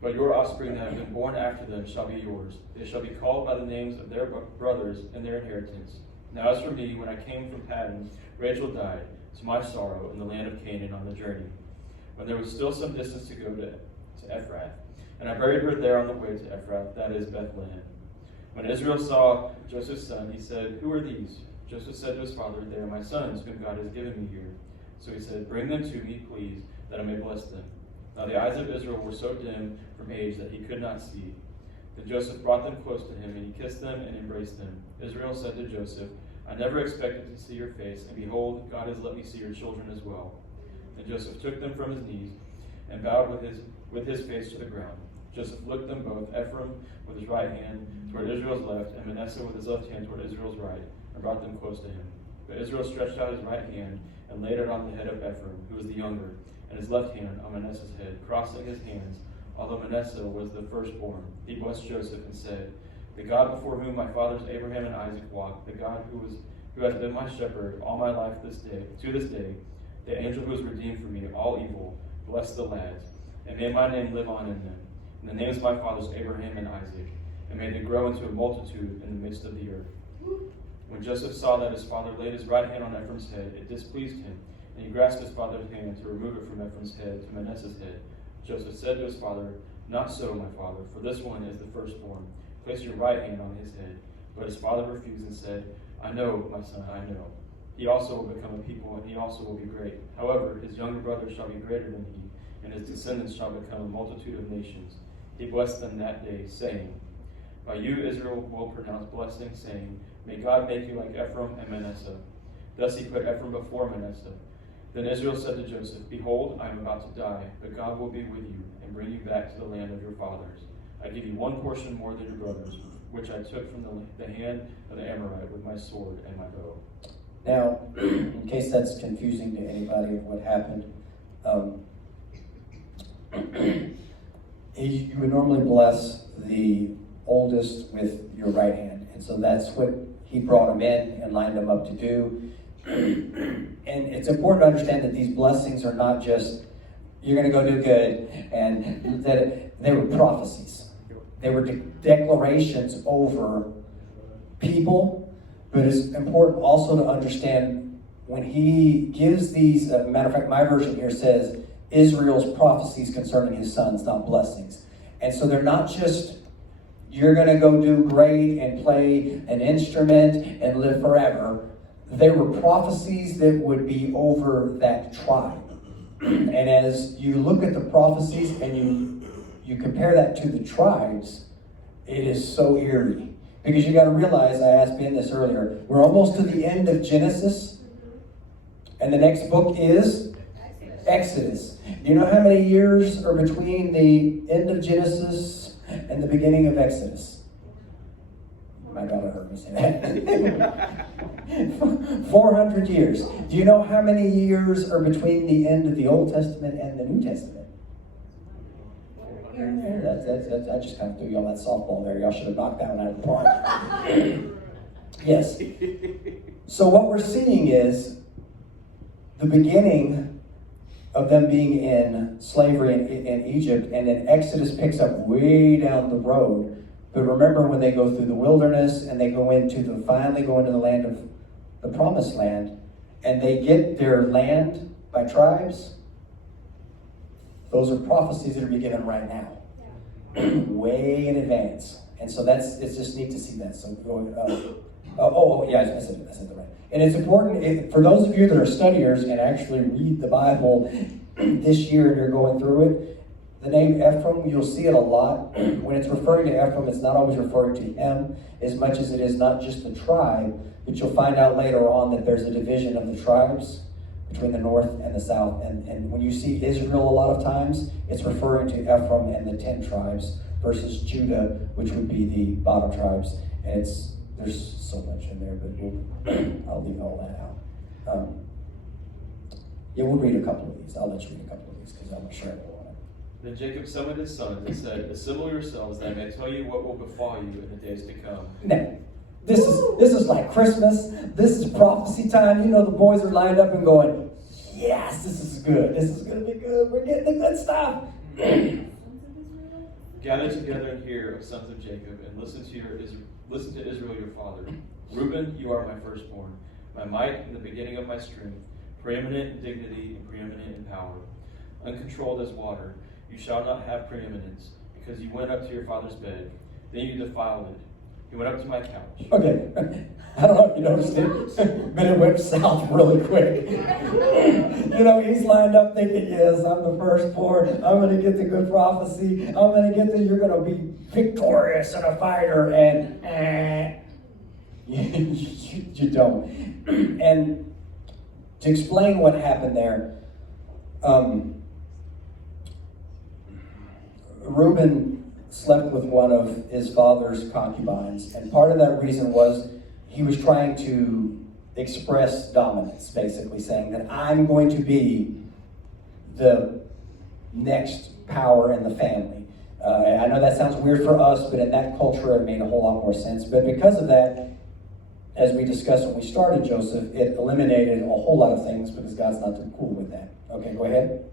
But your offspring that have been born after them shall be yours. They shall be called by the names of their brothers and their inheritance. Now as for me, when I came from Paddan, Rachel died, to my sorrow, in the land of Canaan on the journey, when there was still some distance to go to Ephrath. And I buried her there on the way to Ephrath, that is Bethlehem. When Israel saw Joseph's son, he said, who are these? Joseph said to his father, they are my sons, whom God has given me here. So he said, bring them to me, please, that I may bless them. Now the eyes of Israel were so dim from age that he could not see. Then Joseph brought them close to him, and he kissed them and embraced them. Israel said to Joseph, I never expected to see your face, and behold, God has let me see your children as well. And Joseph took them from his knees and bowed with his face to the ground. Joseph looked them both, Ephraim with his right hand toward Israel's left, and Manasseh with his left hand toward Israel's right, and brought them close to him. But Israel stretched out his right hand and laid it on the head of Ephraim, who was the younger, and his left hand on Manasseh's head, crossing his hands. Although Manasseh was the firstborn, he blessed Joseph and said, the God before whom my fathers Abraham and Isaac walked, the God who has been my shepherd all my life to this day, the angel who has redeemed for me all evil, bless the lads, and may my name live on in them, in the names of my fathers Abraham and Isaac, and may they grow into a multitude in the midst of the earth. When Joseph saw that his father laid his right hand on Ephraim's head, it displeased him, and he grasped his father's hand to remove it from Ephraim's head to Manasseh's head. Joseph said to his father, not so, my father, for this one is the firstborn. Place your right hand on his head. But his father refused and said, I know, my son, I know. He also will become a people, and he also will be great. However, his younger brother shall be greater than he, and his descendants shall become a multitude of nations. He blessed them that day, saying, By you Israel will pronounce blessing, saying, May God make you like Ephraim and Manasseh. Thus he put Ephraim before Manasseh. Then Israel said to Joseph, Behold, I am about to die, but God will be with you and bring you back to the land of your fathers. I give you one portion more than your brothers, which I took from the hand of the Amorite with my sword and my bow. Now, in case that's confusing to anybody of what happened, you would normally bless the oldest with your right hand. And so that's what he brought him in and lined him up to do. And it's important to understand that these blessings are not just, you're going to go do good, and that they were prophecies. They were declarations over people, but it's important also to understand when he gives these, matter of fact, my version here says, Israel's prophecies concerning his sons, not blessings. And so they're not just, you're going to go do great and play an instrument and live forever. They were prophecies that would be over that tribe. And as you look at the prophecies and you compare that to the tribes, it is so eerie. Because you got to realize, I asked Ben this earlier, we're almost to the end of Genesis, and the next book is Exodus. Do you know how many years are between the end of Genesis and the beginning of Exodus? My daughter heard me say that. 400 years. Do you know how many years are between the end of the Old Testament and the New Testament? That's, I just kind of threw y'all that softball there. Y'all should have knocked that one out of the park. Yes. So what we're seeing is the beginning of them being in slavery in Egypt, and then Exodus picks up way down the road. But remember when they go through the wilderness and they finally go into the land of the promised land, and they get their land by tribes, those are prophecies that are being given right now. Way in advance. And so it's just neat to see that. So yeah, I said that right. And it's important, for those of you that are studiers and actually read the Bible this year and you're going through it, the name Ephraim, you'll see it a lot. When it's referring to Ephraim, it's not always referring to him as much as it is not just the tribe, but you'll find out later on that there's a division of the tribes between the north and the south. And when you see Israel a lot of times, it's referring to Ephraim and the 10 tribes versus Judah, which would be the bottom tribes. And there's so much in there, but I'll leave all that out. Yeah, we'll read a couple of these. I'll let you read a couple of these because I'm not sure everyone. Then Jacob summoned his sons and said, Assemble yourselves, that I may tell you what will befall you in the days to come. Now, this is like Christmas. This is prophecy time. You know, the boys are lined up and going, yes, this is good. This is going to be good. We're getting the good stuff. Gather together and hear, O sons of Jacob, and listen to Israel your father. Reuben, you are my firstborn, my might and the beginning of my strength, preeminent in dignity and preeminent in power. Uncontrolled as water, you shall not have preeminence, because you went up to your father's bed. Then you defiled it. You went up to my couch. Okay, I don't know if you noticed it, but it went south really quick. You know, he's lined up thinking, yes, I'm the firstborn. I'm going to get the good prophecy. I'm going to get you're going to be victorious and a fighter. And you don't. And to explain what happened there, Reuben slept with one of his father's concubines, and part of that reason was he was trying to express dominance, basically saying that I'm going to be the next power in the family. I know that sounds weird for us, but in that culture it made a whole lot more sense. But because of that, as we discussed when we started Joseph, it eliminated a whole lot of things because God's not too cool with that. Okay, go ahead.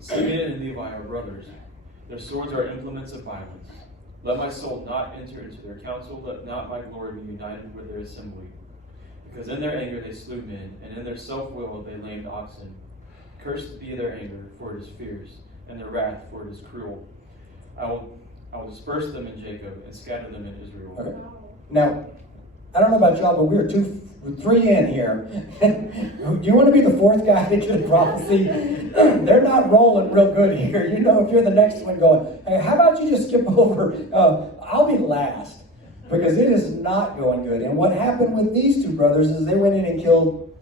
Simeon and Levi are brothers. Their swords are implements of violence. Let my soul not enter into their council, let not my glory be united with their assembly. Because in their anger they slew men, and in their self-will they lamed oxen. Cursed be their anger, for it is fierce, and their wrath, for it is cruel. I will disperse them in Jacob, and scatter them in Israel. Okay. Now, I don't know about y'all, but we're three in here. Do you want to be the fourth guy to get a prophecy? They're not rolling real good here. You know, if you're the next one going, hey, how about you just skip over? I'll be last. Because it is not going good. And what happened with these two brothers is they went in and killed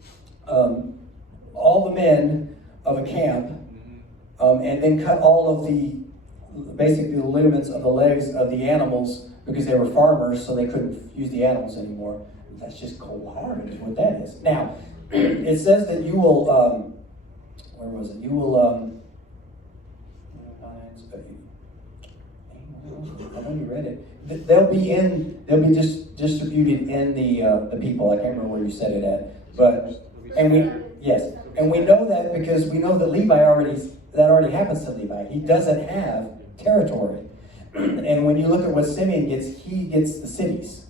all the men of a camp, and then cut all of basically the ligaments of the legs of the animals because they were farmers, so they couldn't use the animals anymore. That's just cold-hearted is what that is. Now, it says that you will, where was it? You will, I know you read it. They'll be distributed in the people. I can't remember where you said it at, and we know that because we know that that already happens to Levi. He doesn't have territory, and when you look at what Simeon gets, he gets the cities.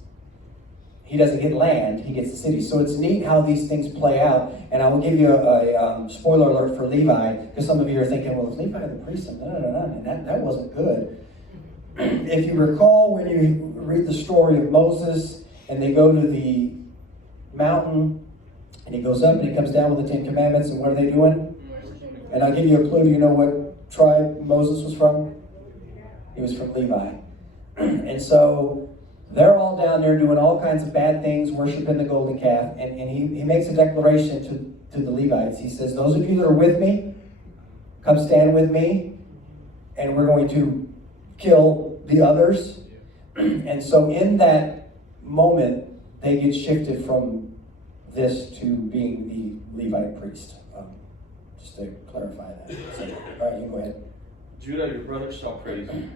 He doesn't get land; he gets the cities. So it's neat how these things play out. And I will give you a spoiler alert for Levi, because some of you are thinking, "Well, is Levi the priest?" And that wasn't good. If you recall, when you read the story of Moses and they go to the mountain and he goes up and he comes down with the 10 Commandments, and what are they doing? And I'll give you a clue. Do you know what tribe Moses was from? He was from Levi. And so they're all down there doing all kinds of bad things, worshiping the golden calf, and he makes a declaration to the Levites. He says, those of you that are with me, come stand with me, and we're going to kill the others. And so in that moment, they get shifted from this to being the Levite priest. Just to clarify that. So, all right, you go ahead. Judah, your brothers shall praise you.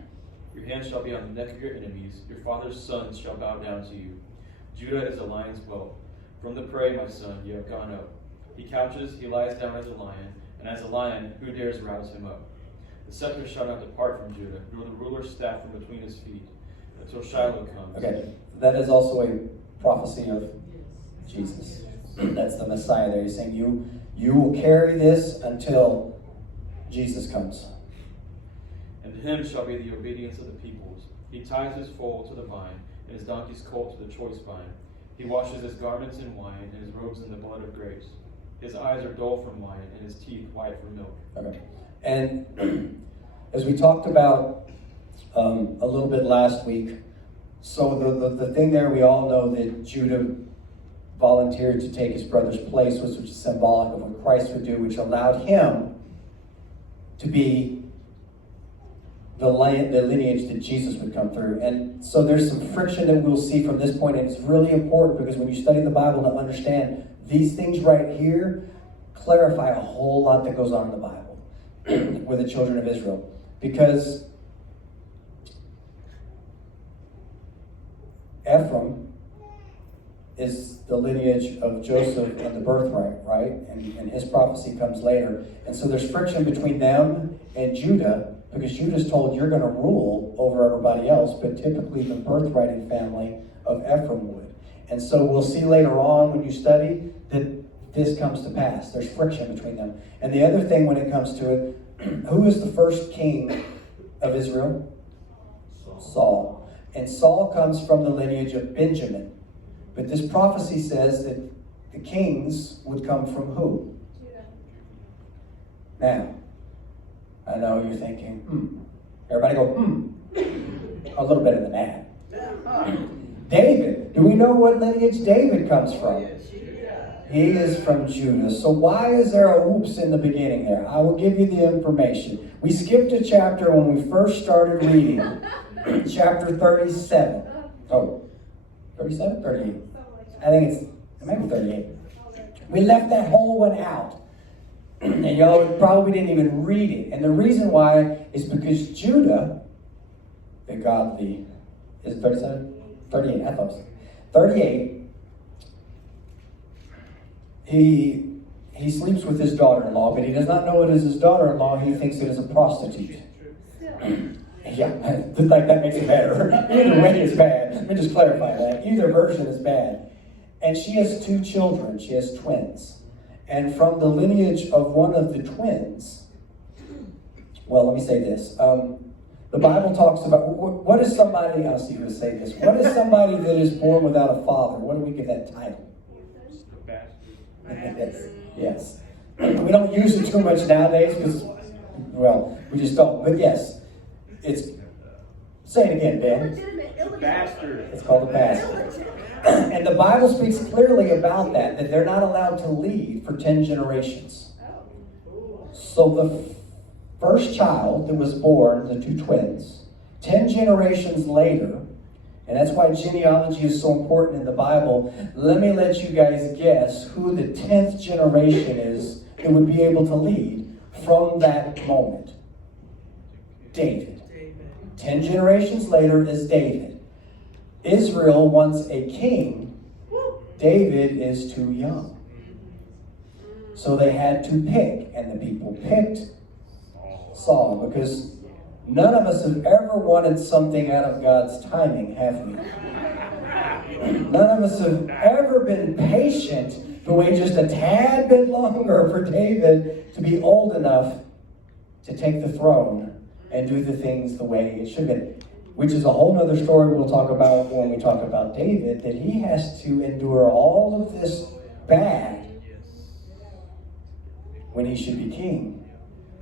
Your hand shall be on the neck of your enemies. Your father's sons shall bow down to you. Judah is a lion's whelp. From the prey, my son, you have gone up. He couches, he lies down as a lion, and as a lion, who dares rouse him up? The scepter shall not depart from Judah, nor the ruler's staff from between his feet, until Shiloh comes. Okay, that is also a prophecy of Jesus. That's the Messiah there. He's saying you will carry this until Jesus comes. And to him shall be the obedience of the peoples. He ties his foal to the vine, and his donkey's colt to the choice vine. He washes his garments in wine, and his robes in the blood of grapes. His eyes are dull from wine, and his teeth white from milk. Okay. And as we talked about a little bit last week, so the thing there, we all know that Judah volunteered to take his brother's place, which is symbolic of what Christ would do, which allowed him to be the lineage that Jesus would come through. And so there's some friction that we'll see from this point, and it's really important because when you study the Bible to understand these things right here, clarify a whole lot that goes on in the Bible with the children of Israel. Because Ephraim is the lineage of Joseph and the birthright, right? And his prophecy comes later. And so there's friction between them and Judah, because Judah's told you're going to rule over everybody else, but typically the birthright and family of Ephraim would. And so we'll see later on when you study that this comes to pass. There's friction between them. And the other thing when it comes to it, who is the first king of Israel? Saul. And Saul comes from the lineage of Benjamin. But this prophecy says that the kings would come from who? Judah. Now, I know you're thinking, Everybody go, A little better than that. David. Do we know what lineage David comes from? He is from Judah. So why is there a whoops in the beginning there? I will give you the information. We skipped a chapter when we first started reading. Chapter 37. Oh, 37? 38. I think it's maybe 38. We left that whole one out. And y'all probably didn't even read it. And the reason why is because Judah, the godly, is it 37? 38, I thought it was 38. He sleeps with his daughter-in-law, but he does not know it is his daughter-in-law. He thinks it is a prostitute. Yeah, like that makes it better. Either way is bad. Let me just clarify that. Either version is bad. And she has 2 children. She has twins. And from the lineage of one of the twins, well, let me say this. The Bible talks about, what is somebody, I'll see who will say this, what is somebody that is born without a father? What do we give that title? Yes. Yes. We don't use it too much nowadays because, well, we just don't. But yes, it's, say it again, Dan. Bastard. It's called a bastard. And the Bible speaks clearly about that they're not allowed to lead for 10 generations. So the first child that was born, the two twins, 10 generations later, and that's why genealogy is so important in the Bible. Let me let you guys guess who the 10th generation is that would be able to lead from that moment. David. 10 generations later is David. Israel wants a king. David is too young. So they had to pick, and the people picked Saul, because none of us have ever wanted something out of God's timing, have we? None of us have ever been patient to wait just a tad bit longer for David to be old enough to take the throne and do the things the way it should be. Which is a whole other story we'll talk about when we talk about David, that he has to endure all of this bad when he should be king.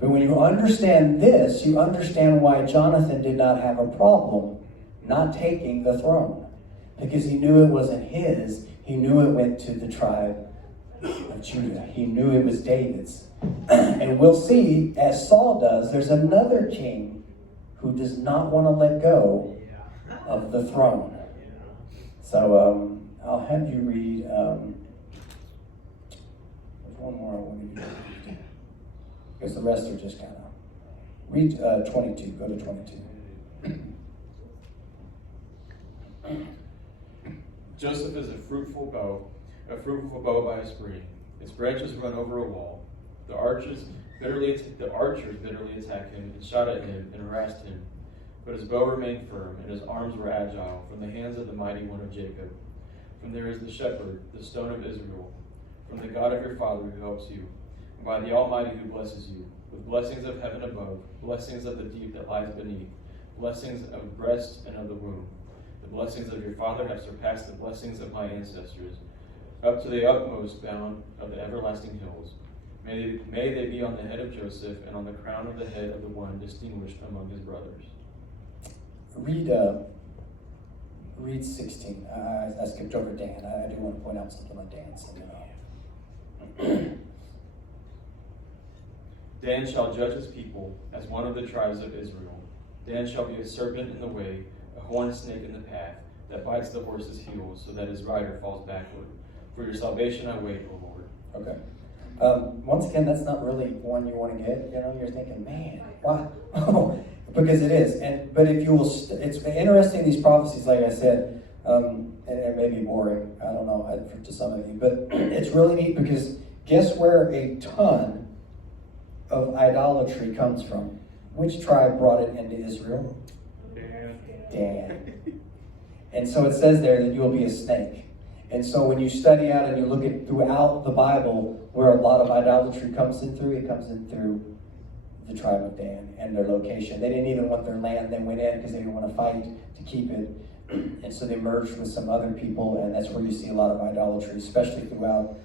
But when you understand this, you understand why Jonathan did not have a problem not taking the throne. Because he knew it wasn't his. He knew it went to the tribe of Judah. He knew it was David's. And we'll see, as Saul does, there's another king who does not want to let go of the throne. So I'll have you read, there's one more I want you to read, because the rest are just kind of, read 22, go to 22. Joseph is a fruitful bow by a spring. Its branches run over a wall. The archers bitterly attacked him and shot at him and harassed him. But his bow remained firm, and his arms were agile from the hands of the mighty one of Jacob. From there is the shepherd, the stone of Israel, from the God of your father who helps you, and by the Almighty who blesses you, with blessings of heaven above, blessings of the deep that lies beneath, blessings of the breast and of the womb. The blessings of your father have surpassed the blessings of my ancestors, up to the utmost bound of the everlasting hills. May they be on the head of Joseph and on the crown of the head of the one distinguished among his brothers. Read 16. I skipped over Dan. I do want to point out something on Dan. Dan shall judge his people as one of the tribes of Israel. Dan shall be a serpent in the way, a horned snake in the path, that bites the horse's heels, so that his rider falls backward. For your salvation I wait, O Lord. Okay. Once again, that's not really one you want to get. You know, you're thinking, man, why? Because it is. But if you will, it's interesting, these prophecies, like I said, and it may be boring, I don't know, to some of you, but it's really neat because guess where a ton of idolatry comes from? Which tribe brought it into Israel? Dan. And so it says there that you will be a snake. And so when you study out and you look at throughout the Bible where a lot of idolatry comes in through, it comes in through the tribe of Dan and their location. They didn't even want their land. They went in because they didn't want to fight to keep it. And so they merged with some other people, and that's where you see a lot of idolatry, especially throughout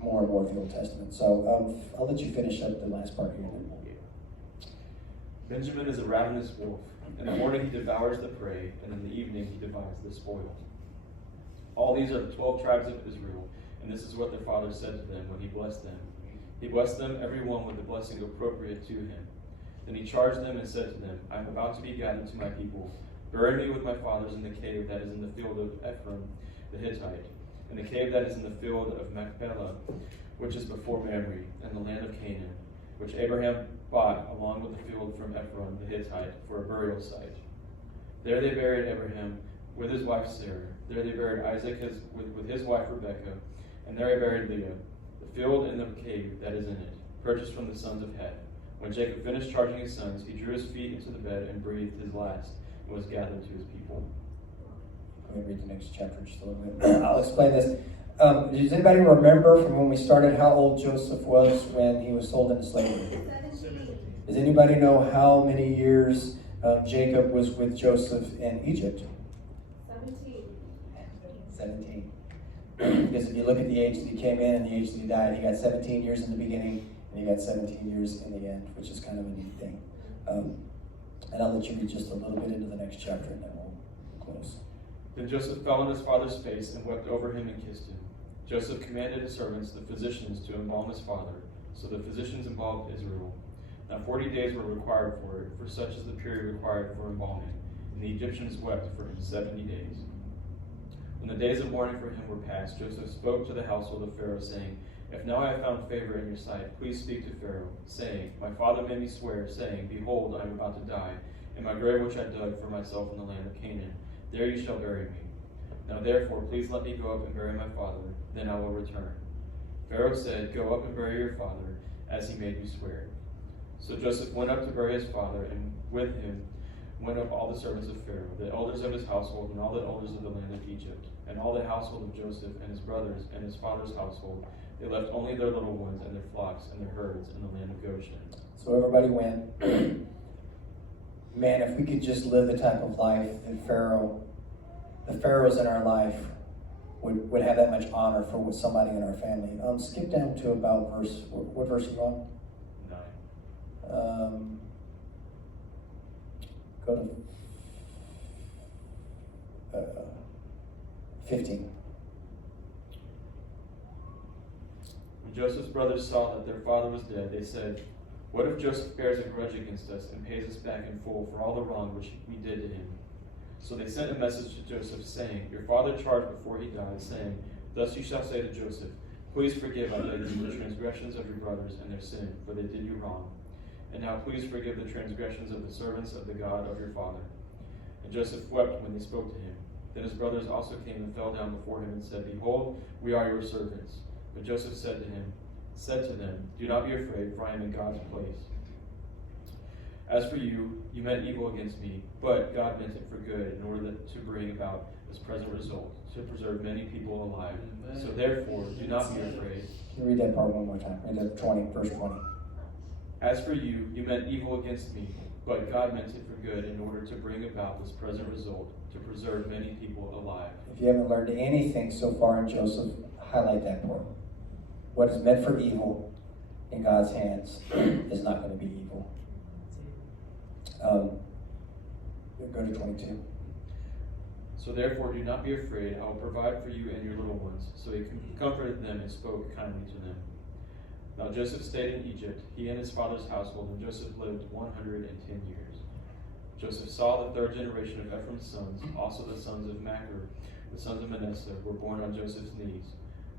more and more of the Old Testament. So I'll let you finish up the last part here. Benjamin is a ravenous wolf. In the morning he devours the prey, and in the evening he divides the spoil. All these are the 12 tribes of Israel, and this is what their father said to them when he blessed them. He blessed them, every one with the blessing appropriate to him. Then he charged them and said to them, I am about to be gathered to my people. Bury me with my fathers in the cave that is in the field of Ephron the Hittite, in the cave that is in the field of Machpelah, which is before Mamre, in the land of Canaan, which Abraham bought along with the field from Ephron the Hittite for a burial site. There they buried Abraham with his wife Sarah. There they buried Isaac with his wife Rebekah, and there he buried Leah. The field and the cave that is in it, purchased from the sons of Heth. When Jacob finished charging his sons, he drew his feet into the bed and breathed his last, and was gathered to his people. Let me read the next chapter just a little bit. I'll explain this. Does anybody remember from when we started how old Joseph was when he was sold into slavery? Does anybody know how many years Jacob was with Joseph in Egypt? 17. 17. Because if you look at the age that he came in and the age that he died, he got 17 years in the beginning and he got 17 years in the end, which is kind of a neat thing. And I'll let you read just a little bit into the next chapter and then we'll close. Then Joseph fell on his father's face and wept over him and kissed him. Joseph commanded his servants, the physicians, to embalm his father. So the physicians embalmed Israel. Now 40 days were required for it, for such is the period required for embalming. And the Egyptians wept for him 70 days. When the days of mourning for him were past, Joseph spoke to the household of Pharaoh, saying, If now I have found favor in your sight, please speak to Pharaoh, saying, My father made me swear, saying, Behold, I am about to die, and my grave which I dug for myself in the land of Canaan, there you shall bury me. Now therefore, please let me go up and bury my father, then I will return. Pharaoh said, Go up and bury your father, as he made you swear. So Joseph went up to bury his father, and with him went up all the servants of Pharaoh, the elders of his household, and all the elders of the land of Egypt, and all the household of Joseph, and his brothers, and his father's household. They left only their little ones, and their flocks, and their herds in the land of Goshen. So everybody went. Man, if we could just live the type of life that the pharaohs in our life would have that much honor for somebody in our family. Skip down to about what verse are you on? 9. Go to 15. When Joseph's brothers saw that their father was dead, they said, What if Joseph bears a grudge against us and pays us back in full for all the wrong which we did to him? So they sent a message to Joseph, saying, Your father charged before he died, saying, Thus you shall say to Joseph, Please forgive, I beg you, the transgressions of your brothers and their sin, for they did you wrong. And now please forgive the transgressions of the servants of the God of your father. And Joseph wept when they spoke to him. Then his brothers also came and fell down before him and said, Behold, we are your servants. But Joseph said to them, Do not be afraid, for I am in God's place. As for you, you meant evil against me, but God meant it for good, in order to bring about this present result, to preserve many people alive. So therefore, do not be afraid. Can you read that part one more time? Read that 20, verse 20. As for you, you meant evil against me, but God meant it for good, in order to bring about this present result, to preserve many people alive. If you haven't learned anything so far in Joseph, highlight that part. What is meant for evil in God's hands is not going to be evil. Go to 22. So therefore, do not be afraid. I will provide for you and your little ones. So he comforted them and spoke kindly to them. Now Joseph stayed in Egypt, he and his father's household, and Joseph lived 110 years. Joseph saw the third generation of Ephraim's sons, also the sons of Machir, the sons of Manasseh, were born on Joseph's knees.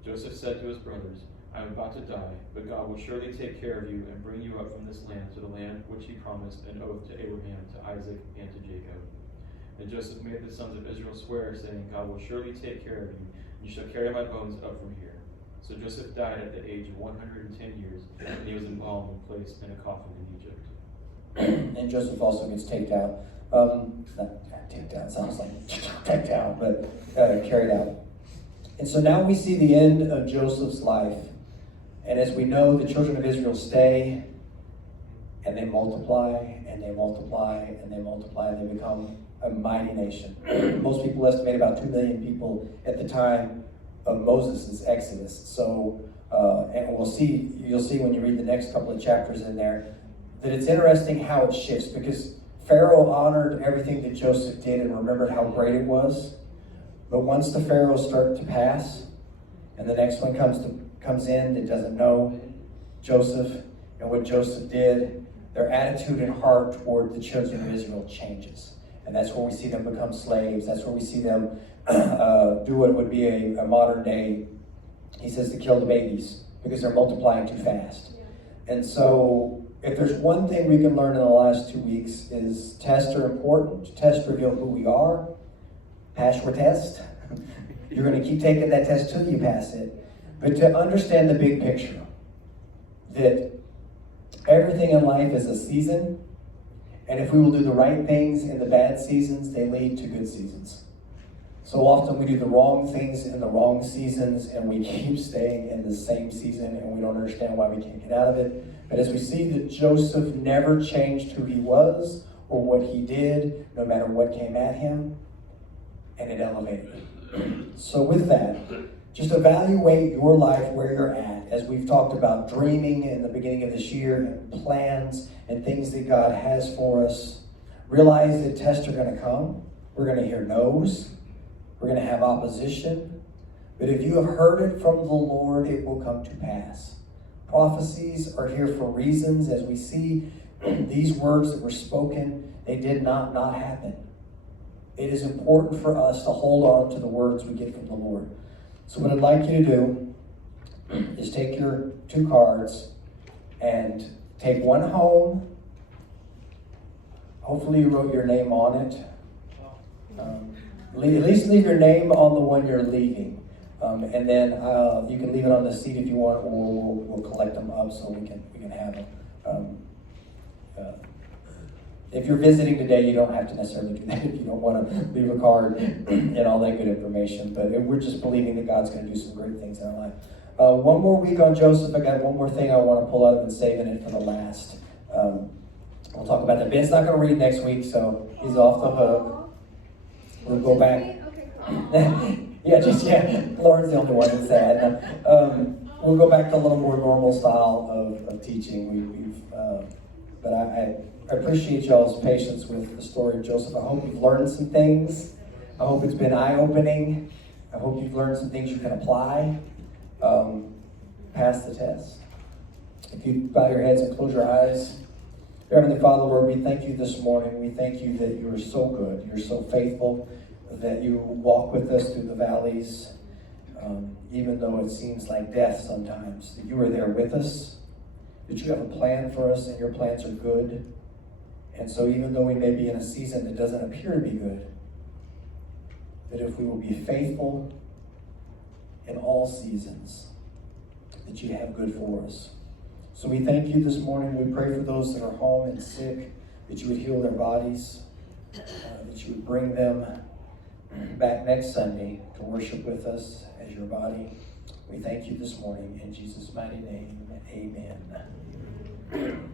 Joseph said to his brothers, I am about to die, but God will surely take care of you and bring you up from this land to the land which he promised an oath to Abraham, to Isaac, and to Jacob. Then Joseph made the sons of Israel swear, saying, God will surely take care of you, and you shall carry my bones up from here. So Joseph died at the age of 110 years, and he was embalmed and placed in a coffin in Egypt. And Joseph also gets taken out. Not taken out, sounds like taken out, but carried out. And so now we see the end of Joseph's life. And as we know, the children of Israel stay, and they multiply, and they multiply, and they multiply, and they become a mighty nation. Most people estimate about 2 million people at the time of Moses' Exodus. So, and you'll see when you read the next couple of chapters in there, that it's interesting how it shifts, because Pharaoh honored everything that Joseph did and remembered how great it was. But once the pharaohs start to pass, and the next one comes in that doesn't know Joseph and what Joseph did, their attitude and heart toward the children of Israel changes. And that's where we see them become slaves. That's where we see them do what would be a modern day, he says, to kill the babies, because they're multiplying too fast. And so if there's one thing we can learn in the last 2 weeks is tests are important. Tests reveal who we are. Pass your test. You're going to keep taking that test till you pass it. But to understand the big picture, that everything in life is a season, and if we will do the right things in the bad seasons, they lead to good seasons. So often we do the wrong things in the wrong seasons, and we keep staying in the same season, and we don't understand why we can't get out of it. But as we see that Joseph never changed who he was or what he did, no matter what came at him, and it elevated him. So with that, just evaluate your life where you're at, as we've talked about dreaming in the beginning of this year and plans and things that God has for us. Realize that tests are going to come. We're going to hear no's. We're going to have opposition. But if you have heard it from the Lord, it will come to pass. Prophecies are here for reasons. As we see these words that were spoken, they did not happen. It is important for us to hold on to the words we get from the Lord. So what I'd like you to do is take your 2 cards and take one home. Hopefully you wrote your name on it. At least leave your name on the one you're leaving. And then you can leave it on the seat if you want, or we'll collect them up so we can have them. If you're visiting today, you don't have to necessarily do that if you don't want to leave a card and all that good information. But we're just believing that God's going to do some great things in our life. One more week on Joseph. I got one more thing I want to pull out of and saving it for the last. We'll talk about that. Ben's not going to read next week, so he's off the hook. We'll go back. Lauren's the only one that's sad. We'll go back to a little more normal style of teaching. But I appreciate y'all's patience with the story of Joseph. I hope you've learned some things. I hope it's been eye-opening. I hope you've learned some things you can apply. Pass the test. If you bow your heads and close your eyes. Heavenly Father, Lord, we thank you this morning. We thank you that you are so good. You're so faithful, that you walk with us through the valleys, even though it seems like death sometimes, that you are there with us, that you have a plan for us, and your plans are good. And so even though we may be in a season that doesn't appear to be good, that if we will be faithful in all seasons, that you have good for us. So we thank you this morning. We pray for those that are home and sick, that you would heal their bodies, that you would bring them back next Sunday to worship with us as your body. We thank you this morning. In Jesus' mighty name, amen.